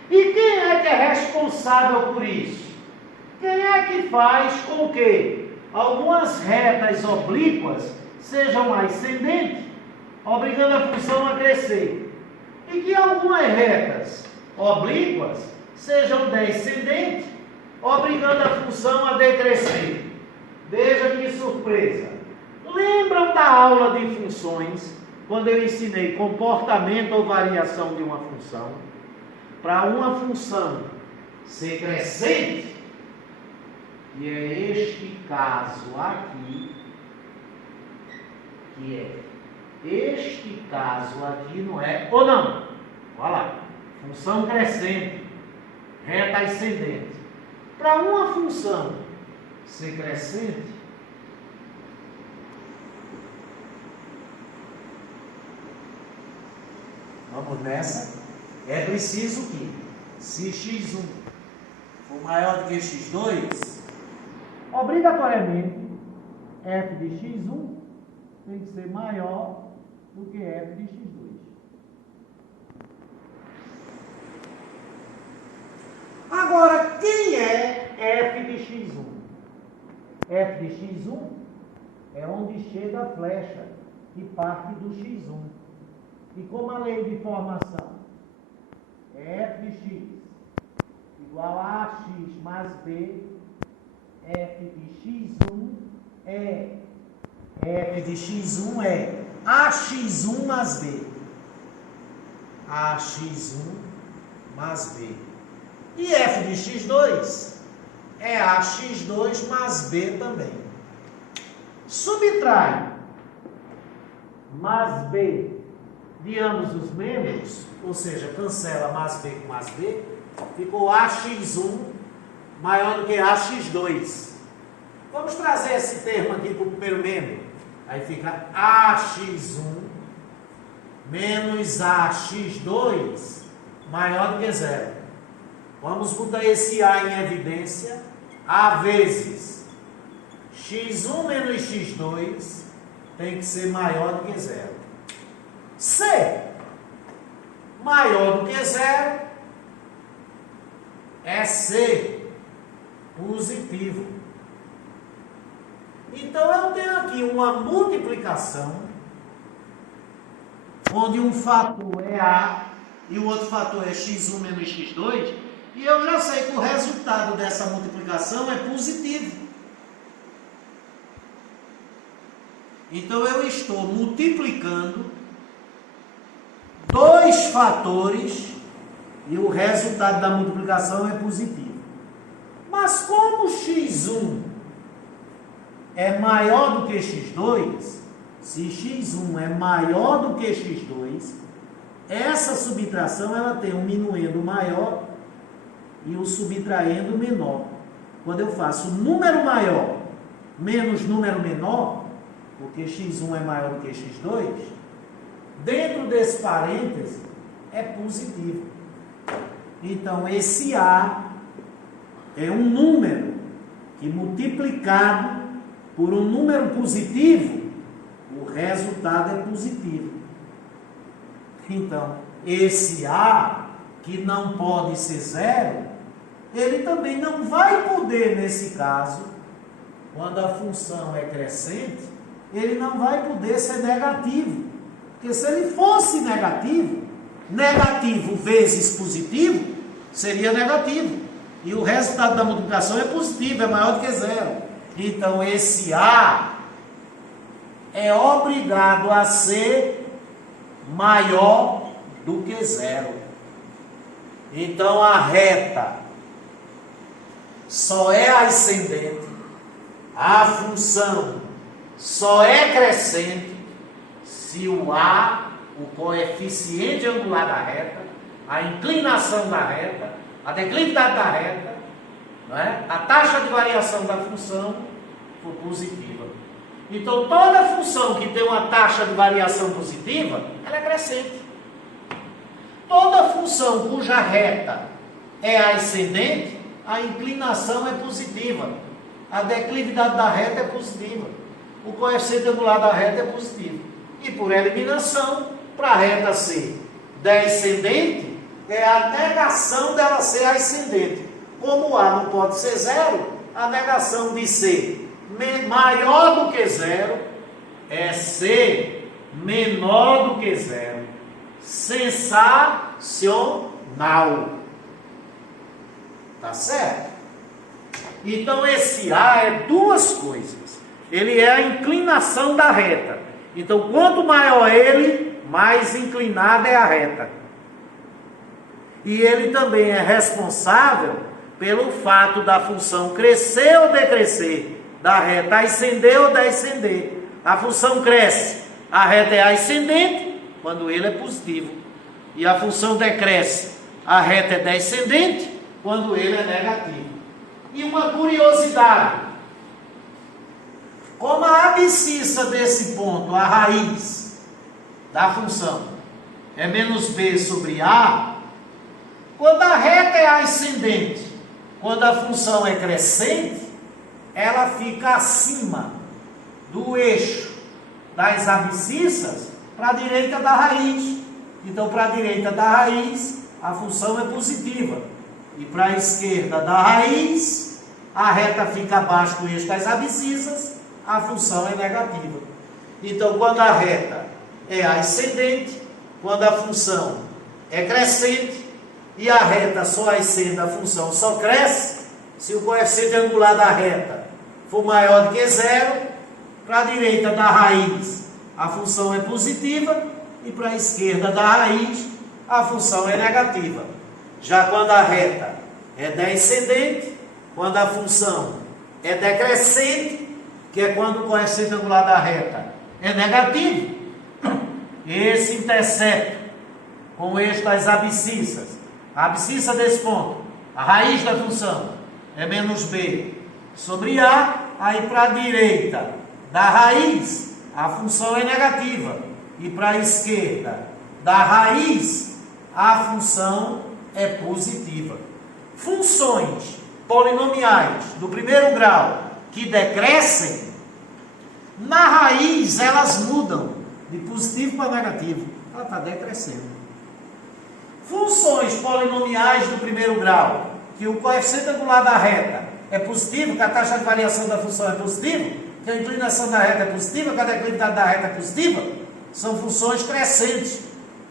E quem é que é responsável por isso? Quem é que faz com que algumas retas oblíquas sejam ascendentes, obrigando a função a crescer, e que algumas retas oblíquas sejam descendentes, obrigando a função a decrescer? Veja que surpresa! Lembram da aula de funções, quando eu ensinei comportamento ou variação de uma função? Para uma função ser crescente, e é este caso aqui, que é este caso aqui, não é? Ou não? Olha lá, função crescente, reta ascendente. Para uma função ser crescente, vamos nessa, é preciso que, se x1 for maior do que x2, obrigatoriamente f de x1 tem que ser maior do que f de x2. Agora, quem é f de x1? F de x1 é onde chega a flecha que parte do x1. E como a lei de formação é f de x igual a ax mais b, f de x1 é ax1 mais b. ax1 mais b. E f de x2 é ax2 mais b também. Subtrai mais b de ambos os membros, ou seja, cancela mais b com mais b, ficou ax1 maior do que ax2. Vamos trazer esse termo aqui para o primeiro membro. Aí fica ax1 menos ax2 maior do que zero. Vamos botar esse a em evidência. A vezes x1 menos x2 tem que ser maior do que zero. C maior do que zero é C positivo. Então eu tenho aqui uma multiplicação onde um fator é A e o outro fator é x1 menos x2, e eu já sei que o resultado dessa multiplicação é positivo. Então eu estou multiplicando dois fatores e o resultado da multiplicação é positivo. Mas como x1 é maior do que x2, se x1 é maior do que x2, essa subtração ela tem um minuendo maior e o subtraindo menor. Quando eu faço número maior menos número menor, porque x1 é maior do que x2, dentro desse parêntese é positivo. Então esse A é um número que, multiplicado por um número positivo, o resultado é positivo. Então, esse A, que não pode ser zero, ele também não vai poder, nesse caso, quando a função é crescente, ele não vai poder ser negativo. Porque se ele fosse negativo, negativo vezes positivo, seria negativo. E o resultado da multiplicação é positivo, é maior do que zero. Então, esse A é obrigado a ser maior do que zero. Então, a reta só é ascendente, a função só é crescente se o A, o coeficiente angular da reta, a inclinação da reta, a declividade da reta, não é? A taxa de variação da função for positiva. Então, toda função que tem uma taxa de variação positiva, ela é crescente. Toda função cuja reta é ascendente, a inclinação é positiva. A declividade da reta é positiva. O coeficiente angular da reta é positivo. E por eliminação, para a reta ser descendente, é a negação dela ser ascendente. Como A não pode ser zero, a negação de ser maior do que zero é ser menor do que zero. Sensacional. Tá certo? Então esse A é duas coisas. Ele é a inclinação da reta. Então quanto maior ele, mais inclinada é a reta. E ele também é responsável pelo fato da função crescer ou decrescer, da reta ascender ou descender. A função cresce, a reta é ascendente quando ele é positivo. E a função decresce, a reta é descendente quando ele é negativo. E uma curiosidade: como a abscissa desse ponto, a raiz da função, é menos b sobre a, quando a reta é ascendente, quando a função é crescente, ela fica acima do eixo das abscissas para a direita da raiz. Então, para a direita da raiz, a função é positiva. E para a esquerda da raiz, a reta fica abaixo do eixo das abscissas, a função é negativa. Então, quando a reta é ascendente, quando a função é crescente, e a reta só ascende, a função só cresce, se o coeficiente angular da reta for maior do que zero, para a direita da raiz, a função é positiva, e para a esquerda da raiz, a função é negativa. Já quando a reta é descendente, quando a função é decrescente, que é quando o coeficiente angular da reta é negativo, esse intercepto com o eixo das abscissas, a abscissa desse ponto, a raiz da função é menos b sobre a, aí para a direita da raiz, a função é negativa, e para a esquerda da raiz, a função é positiva. Funções polinomiais do primeiro grau que decrescem, na raiz elas mudam de positivo para negativo. Ela está decrescendo. Funções polinomiais do primeiro grau, que o coeficiente angular da reta é positivo, que a taxa de variação da função é positiva, que a inclinação da reta é positiva, que a declividade da reta é positiva, são funções crescentes.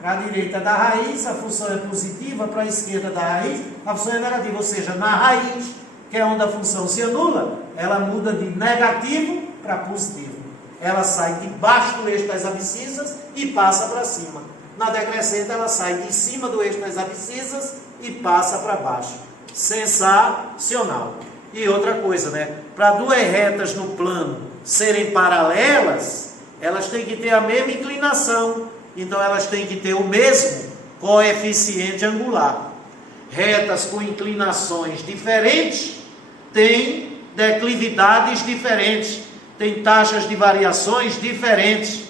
Para a direita da raiz, a função é positiva, para a esquerda da raiz, a função é negativa. Ou seja, na raiz, que é onde a função se anula, ela muda de negativo para positivo. Ela sai de baixo do eixo das abscissas e passa para cima. Na decrescente, ela sai de cima do eixo das abscissas e passa para baixo. Sensacional. E outra coisa, né? Para duas retas no plano serem paralelas, elas têm que ter a mesma inclinação. Então, elas têm que ter o mesmo coeficiente angular. Retas com inclinações diferentes têm declividades diferentes, têm taxas de variações diferentes,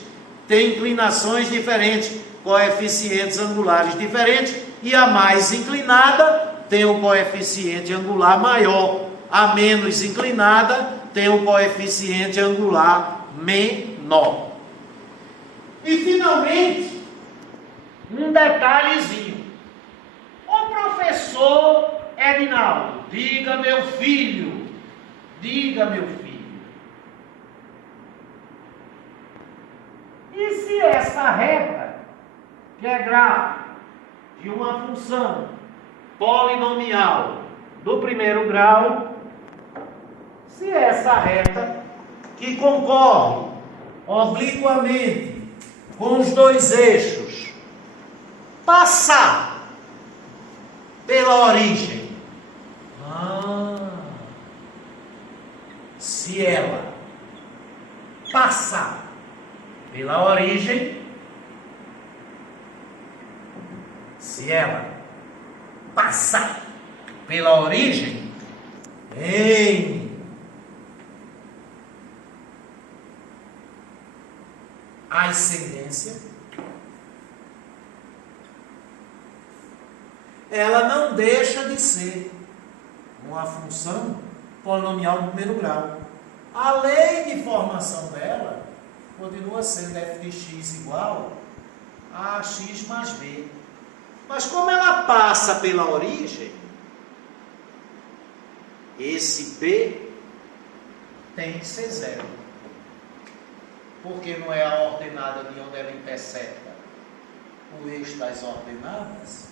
têm inclinações diferentes, coeficientes angulares diferentes, e a mais inclinada tem o coeficiente angular maior, a menos inclinada tem o coeficiente angular menor. E finalmente, um detalhezinho. O professor Edinaldo, diga meu filho, e se essa reta, que é gráfica de uma função polinomial do primeiro grau, se Se essa reta que concorre obliquamente com os dois eixos passar pela origem, se ela passar pela origem, em ascendência, ela não deixa de ser uma função polinomial do primeiro grau. A lei de formação dela continua sendo f de x igual a x mais b. Mas como ela passa pela origem, esse b tem que ser zero. Porque não é a ordenada de onde ela intercepta o eixo das ordenadas.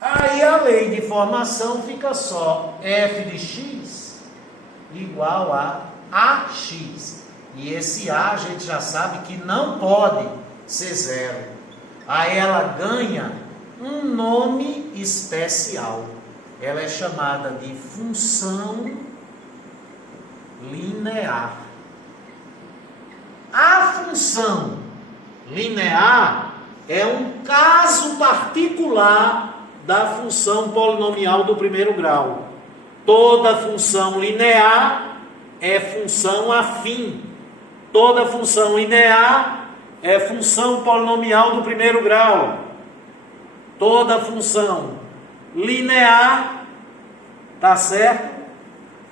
Aí a lei de formação fica só f de x igual a ax. E esse a gente já sabe que não pode ser zero. Aí ela ganha um nome especial. Ela é chamada de função linear. A função linear é um caso particular da função polinomial do primeiro grau. Toda função linear é função afim. Toda função linear é função polinomial do primeiro grau. Toda função linear, tá certo?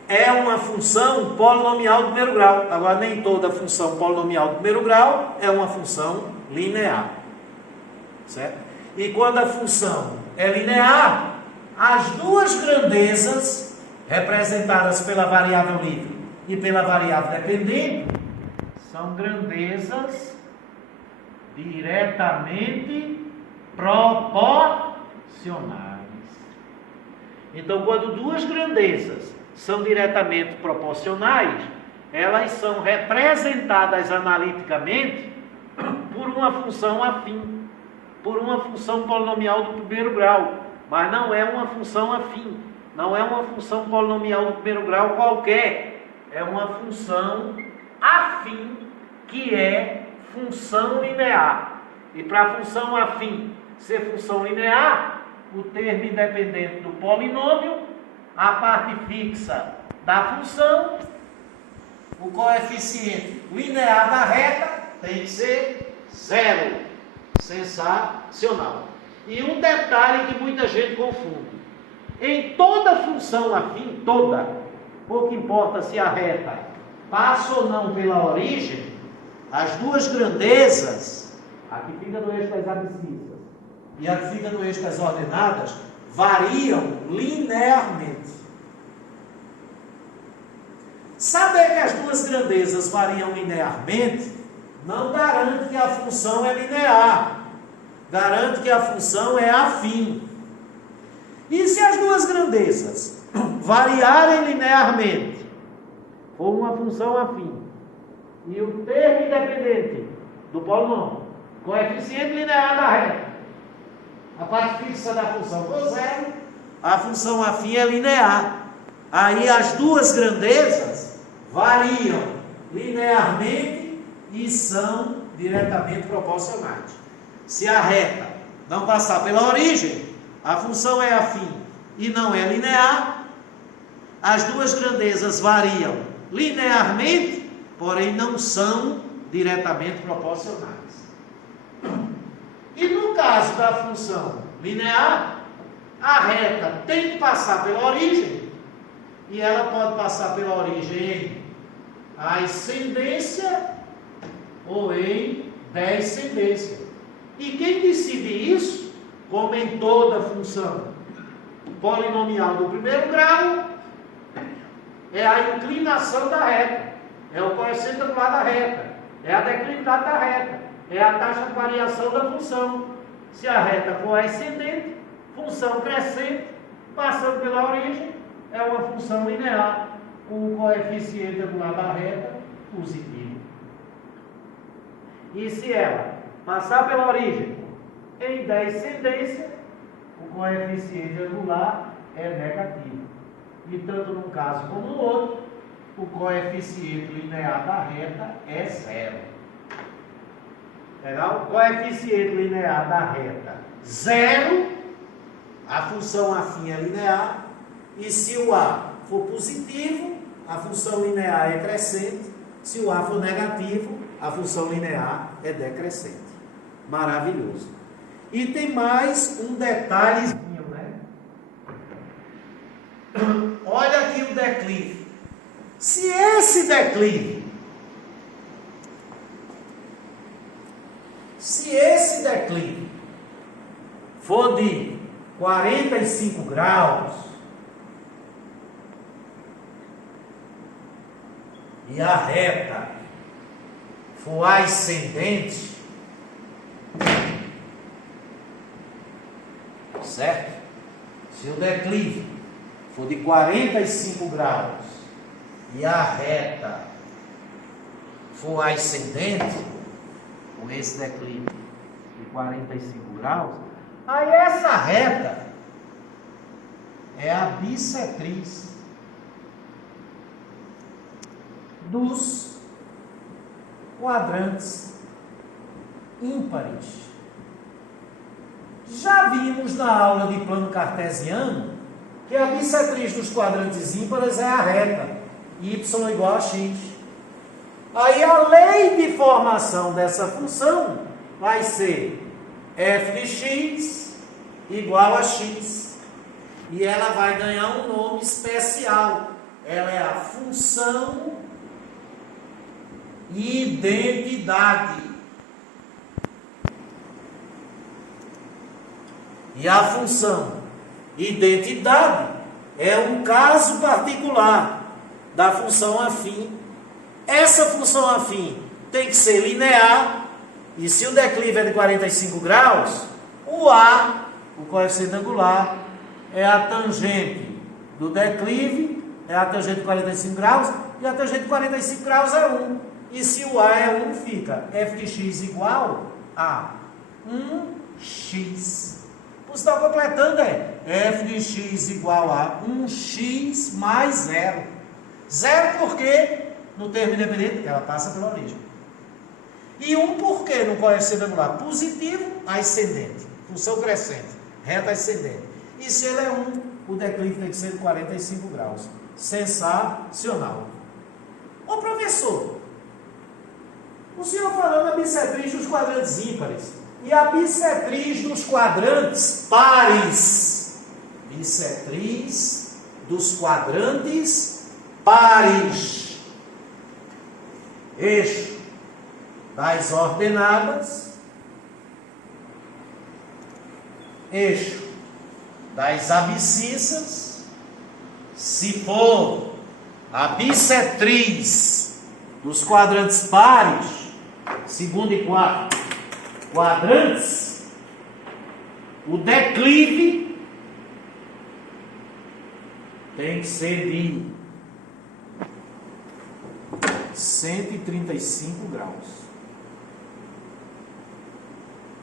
É uma função polinomial do primeiro grau. Agora, nem toda função polinomial do primeiro grau é uma função linear. Certo? E quando a função é linear, as duas grandezas, representadas pela variável livre e pela variável dependente, são grandezas diretamente proporcionais. Então, quando duas grandezas são diretamente proporcionais, elas são representadas analiticamente por uma função afim, por uma função polinomial do primeiro grau, mas não é uma função afim, não é uma função polinomial do primeiro grau qualquer, é uma função afim, que é função linear. E para a função afim ser função linear, o termo independente do polinômio, a parte fixa da função, o coeficiente linear da reta tem que ser zero. Sensacional. E um detalhe que muita gente confunde: em toda função afim, toda, pouco importa se a reta passa ou não pela origem, as duas grandezas, a que fica no eixo das abscissas e a que fica no eixo das ordenadas, variam linearmente. Saber que as duas grandezas variam linearmente não garante que a função é linear, garante que a função é afim. E se as duas grandezas variarem linearmente, for uma função afim, e o termo independente do polinômio, coeficiente linear da reta, a parte fixa da função for zero, a função afim é linear. Aí as duas grandezas variam linearmente e são diretamente proporcionais. Se a reta não passar pela origem, a função é afim e não é linear. As duas grandezas variam linearmente, porém não são diretamente proporcionais. E no caso da função linear, a reta tem que passar pela origem, e ela pode passar pela origem em ascendência ou em descendência. E quem decide isso, como em toda função polinomial do primeiro grau, é a inclinação da reta, é o coeficiente angular da reta, é a declividade da reta, é a taxa de variação da função. Se a reta for ascendente, função crescente, passando pela origem, é uma função linear. o coeficiente angular da reta positivo. E se ela passar pela origem em descendência, o coeficiente angular é negativo. E tanto num caso como no outro, o coeficiente linear da reta é zero. Legal? O coeficiente linear da reta zero, a função afim é linear, e se o A for positivo, a função linear é crescente, se o A for negativo, a função linear é decrescente. Maravilhoso. E tem mais um detalhezinho, né? Olha aqui o declive. Se esse declive for de 45 graus e a reta for ascendente, certo? Se o declive for de 45 graus e a reta for ascendente, com esse declive de 45 graus, aí essa reta é a bissetriz dos quadrantes ímpares. Já vimos na aula de plano cartesiano que a bissetriz dos quadrantes ímpares é a reta y igual a x. Aí a lei de formação dessa função vai ser f de x igual a x. E ela vai ganhar um nome especial. Ela é a função identidade. E a função identidade é um caso particular da função afim. Essa função afim tem que ser linear, e se o declive é de 45 graus, o A, o coeficiente angular, é a tangente do declive, é a tangente de 45 graus, e a tangente de 45 graus é 1. E se o A é 1, fica f de x igual a 1x. Por sinal, completando f de x igual a 1x mais 0. Zero por quê? No termo independente, porque ela passa pela origem. E 1 por quê? No coeficiente angular positivo, ascendente. Função crescente, reta ascendente. E se ele é 1, o declive tem que ser de 45 graus. Sensacional. Ô professor, o senhor falando a bissetriz dos quadrantes ímpares e a bissetriz dos quadrantes pares. Bissetriz dos quadrantes pares. Eixo das ordenadas, eixo das abscissas. Se for a bissetriz dos quadrantes pares, segundo e quarto quadrantes, o declive tem que ser de 135 graus.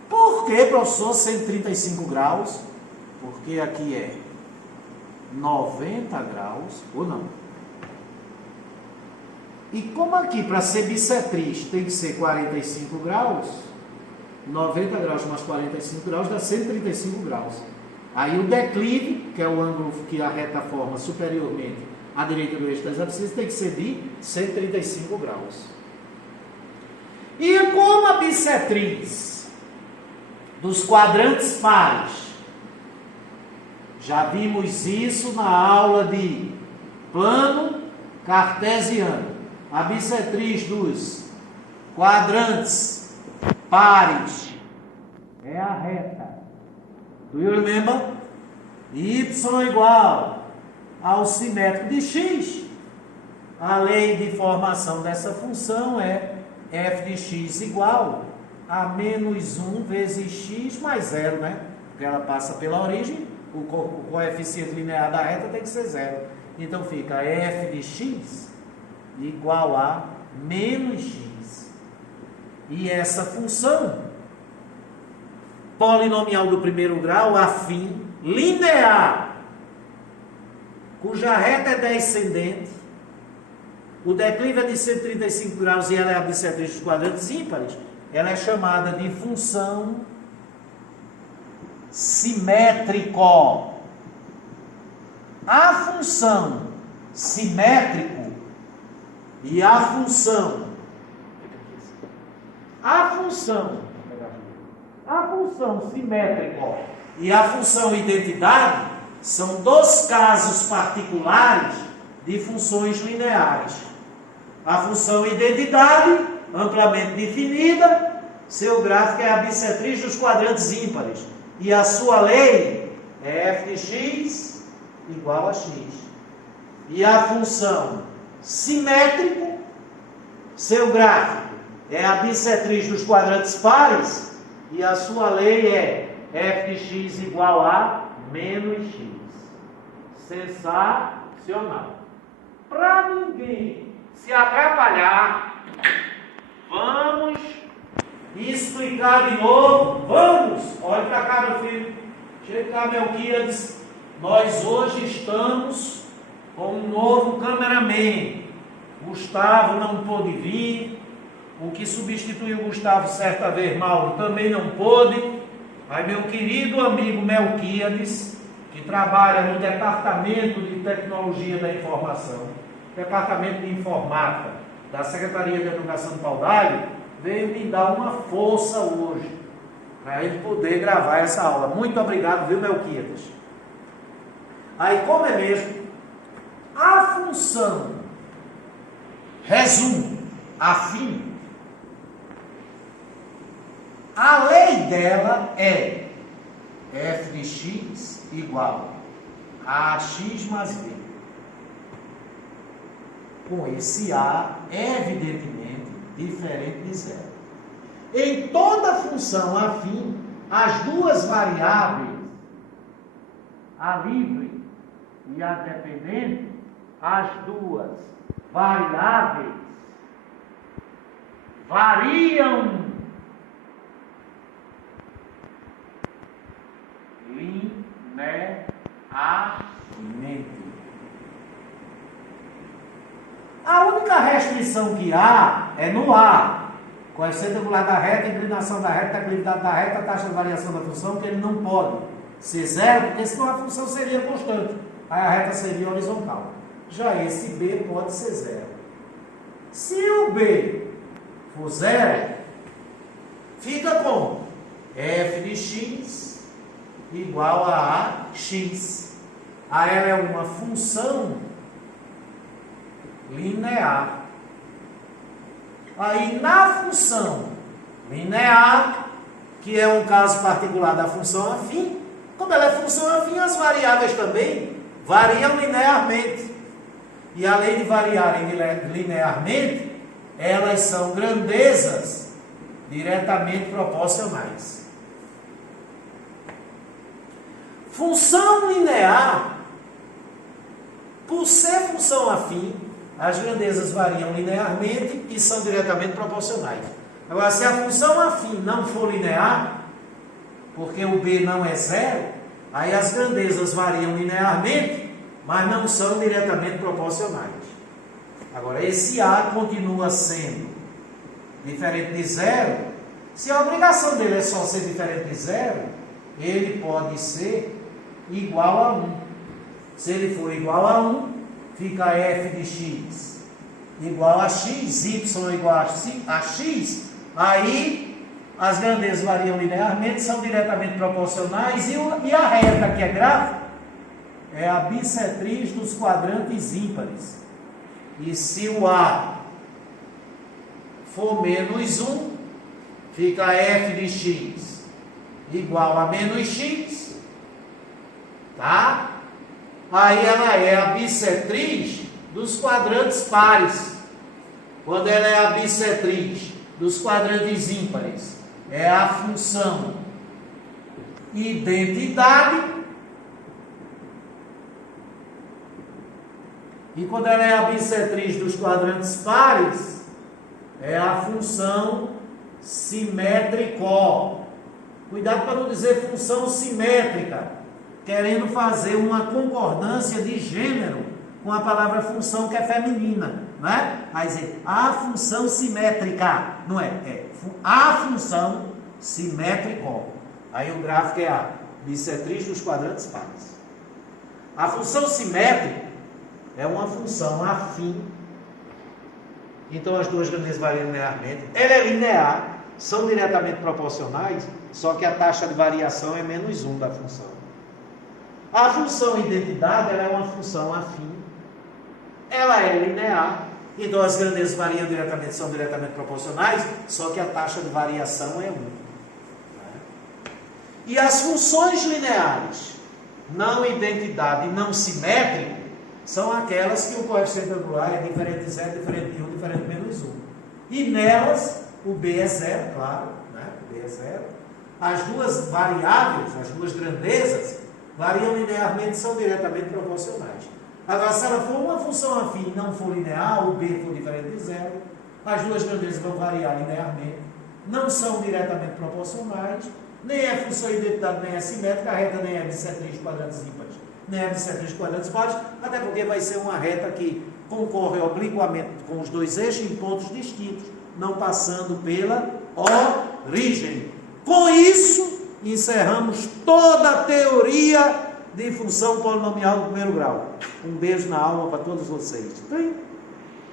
Por que, professor, 135 graus? Porque aqui é 90 graus, ou não? E como aqui, para ser bissetriz, tem que ser 45 graus, 90 graus mais 45 graus dá 135 graus. Aí o declive, que é o ângulo que a reta forma superiormente à direita do eixo das abscissas, tem que ser de 135 graus. E como a bissetriz dos quadrantes pares, já vimos isso na aula de plano cartesiano. A bissetriz dos quadrantes pares é a reta. Do you remember? Y igual ao simétrico de x. A lei de formação dessa função é f de x igual a menos 1 vezes x mais 0, né? Porque ela passa pela origem, o coeficiente linear da reta tem que ser 0. Então fica f de x igual a menos x. E essa função polinomial do primeiro grau, afim, linear, cuja reta é descendente, o declive é de 135 graus e ela é a bissetriz dos quadrantes ímpares, ela é chamada de função simétrico. A função simétrico e a função simétrico e a função identidade são dois casos particulares de funções lineares. A função identidade, amplamente definida, seu gráfico é a bissetriz dos quadrantes ímpares e a sua lei é f de x igual a x. E a função simétrico, seu gráfico é a bissetriz dos quadrantes pares e a sua lei é f de x igual a menos x. Sensacional. Para ninguém se atrapalhar, vamos explicar de novo. Vamos! Olha para cá, meu filho. Chega cá, Melquiades. Nós hoje estamos com um novo cameraman. Gustavo não pôde vir. O que substituiu o Gustavo certa vez, Mauro, também não pôde. Aí meu querido amigo Melquiades, que trabalha no Departamento de Tecnologia da Informação, Departamento de Informática da Secretaria de Educação de Paudalho, veio me dar uma força hoje, para ele poder gravar essa aula. Muito obrigado, viu, Melquiades? Aí, como é mesmo? A função, resumo, afim, a lei dela é f de x igual a x mais b. Com esse a, evidentemente, diferente de zero. Em toda função afim, as duas variáveis, a livre e a dependente, as duas variáveis variam linearmente. A única restrição que há é no A. Coeficiente angular da reta, inclinação da reta, declividade da reta, taxa de variação da função, que ele não pode ser zero, porque senão a função seria constante. Aí a reta seria horizontal. Já esse B pode ser zero. Se o B for zero, fica como? F de x igual a x. A ela é uma função linear. Aí na função linear, que é um caso particular da função afim, como ela é função afim, as variáveis também variam linearmente. E além de variarem linearmente, elas são grandezas diretamente proporcionais. Função linear, por ser função afim, as grandezas variam linearmente e são diretamente proporcionais. Agora, se a função afim não for linear, porque o B não é zero, aí as grandezas variam linearmente, mas não são diretamente proporcionais. Agora, esse A continua sendo diferente de zero. Se a obrigação dele é só ser diferente de zero, ele pode ser igual a 1. Se ele for igual a 1, fica f de x igual a x, y igual a x, aí as grandezas variam linearmente, são diretamente proporcionais, e a reta, que é gráfica, é a bissetriz dos quadrantes ímpares. E se o A for menos 1, fica f de x igual a menos x, tá? Aí ela é a bissetriz dos quadrantes pares. Quando ela é a bissetriz dos quadrantes ímpares, é a função identidade E quando ela é a bissetriz dos quadrantes pares, é a função simétrico. Cuidado para não dizer função simétrica, querendo fazer uma concordância de gênero com a palavra função, que é feminina, não é? Aí dizer a função simétrica, não é? É a função simétrico. Aí o gráfico é a bissetriz dos quadrantes pares. A função simétrica é uma função afim. Então as duas grandezas variam linearmente. Ela é linear, são diretamente proporcionais, só que a taxa de variação é -1 da função. A função identidade, ela é uma função afim. Ela é linear, então as grandezas variam diretamente, são diretamente proporcionais, só que a taxa de variação é 1. E as funções lineares, não identidade e não simétrico, são aquelas que o coeficiente angular é diferente de 0, diferente de 1, diferente de -1. E nelas, o B é 0, claro, né? O B é 0. As duas variáveis, as duas grandezas, variam linearmente e são diretamente proporcionais. Agora, se ela for uma função afim e não for linear, o B for diferente de 0, as duas grandezas vão variar linearmente, não são diretamente proporcionais, nem é função identidade, nem é simétrica, a reta nem é bissetriz de quadrantes ímpares, nem é bissetriz de quadrantes pares, até porque vai ser uma reta que concorre obliquamente com os dois eixos em pontos distintos, não passando pela origem. Com isso, encerramos toda a teoria de função polinomial do primeiro grau. Um beijo na alma para todos vocês.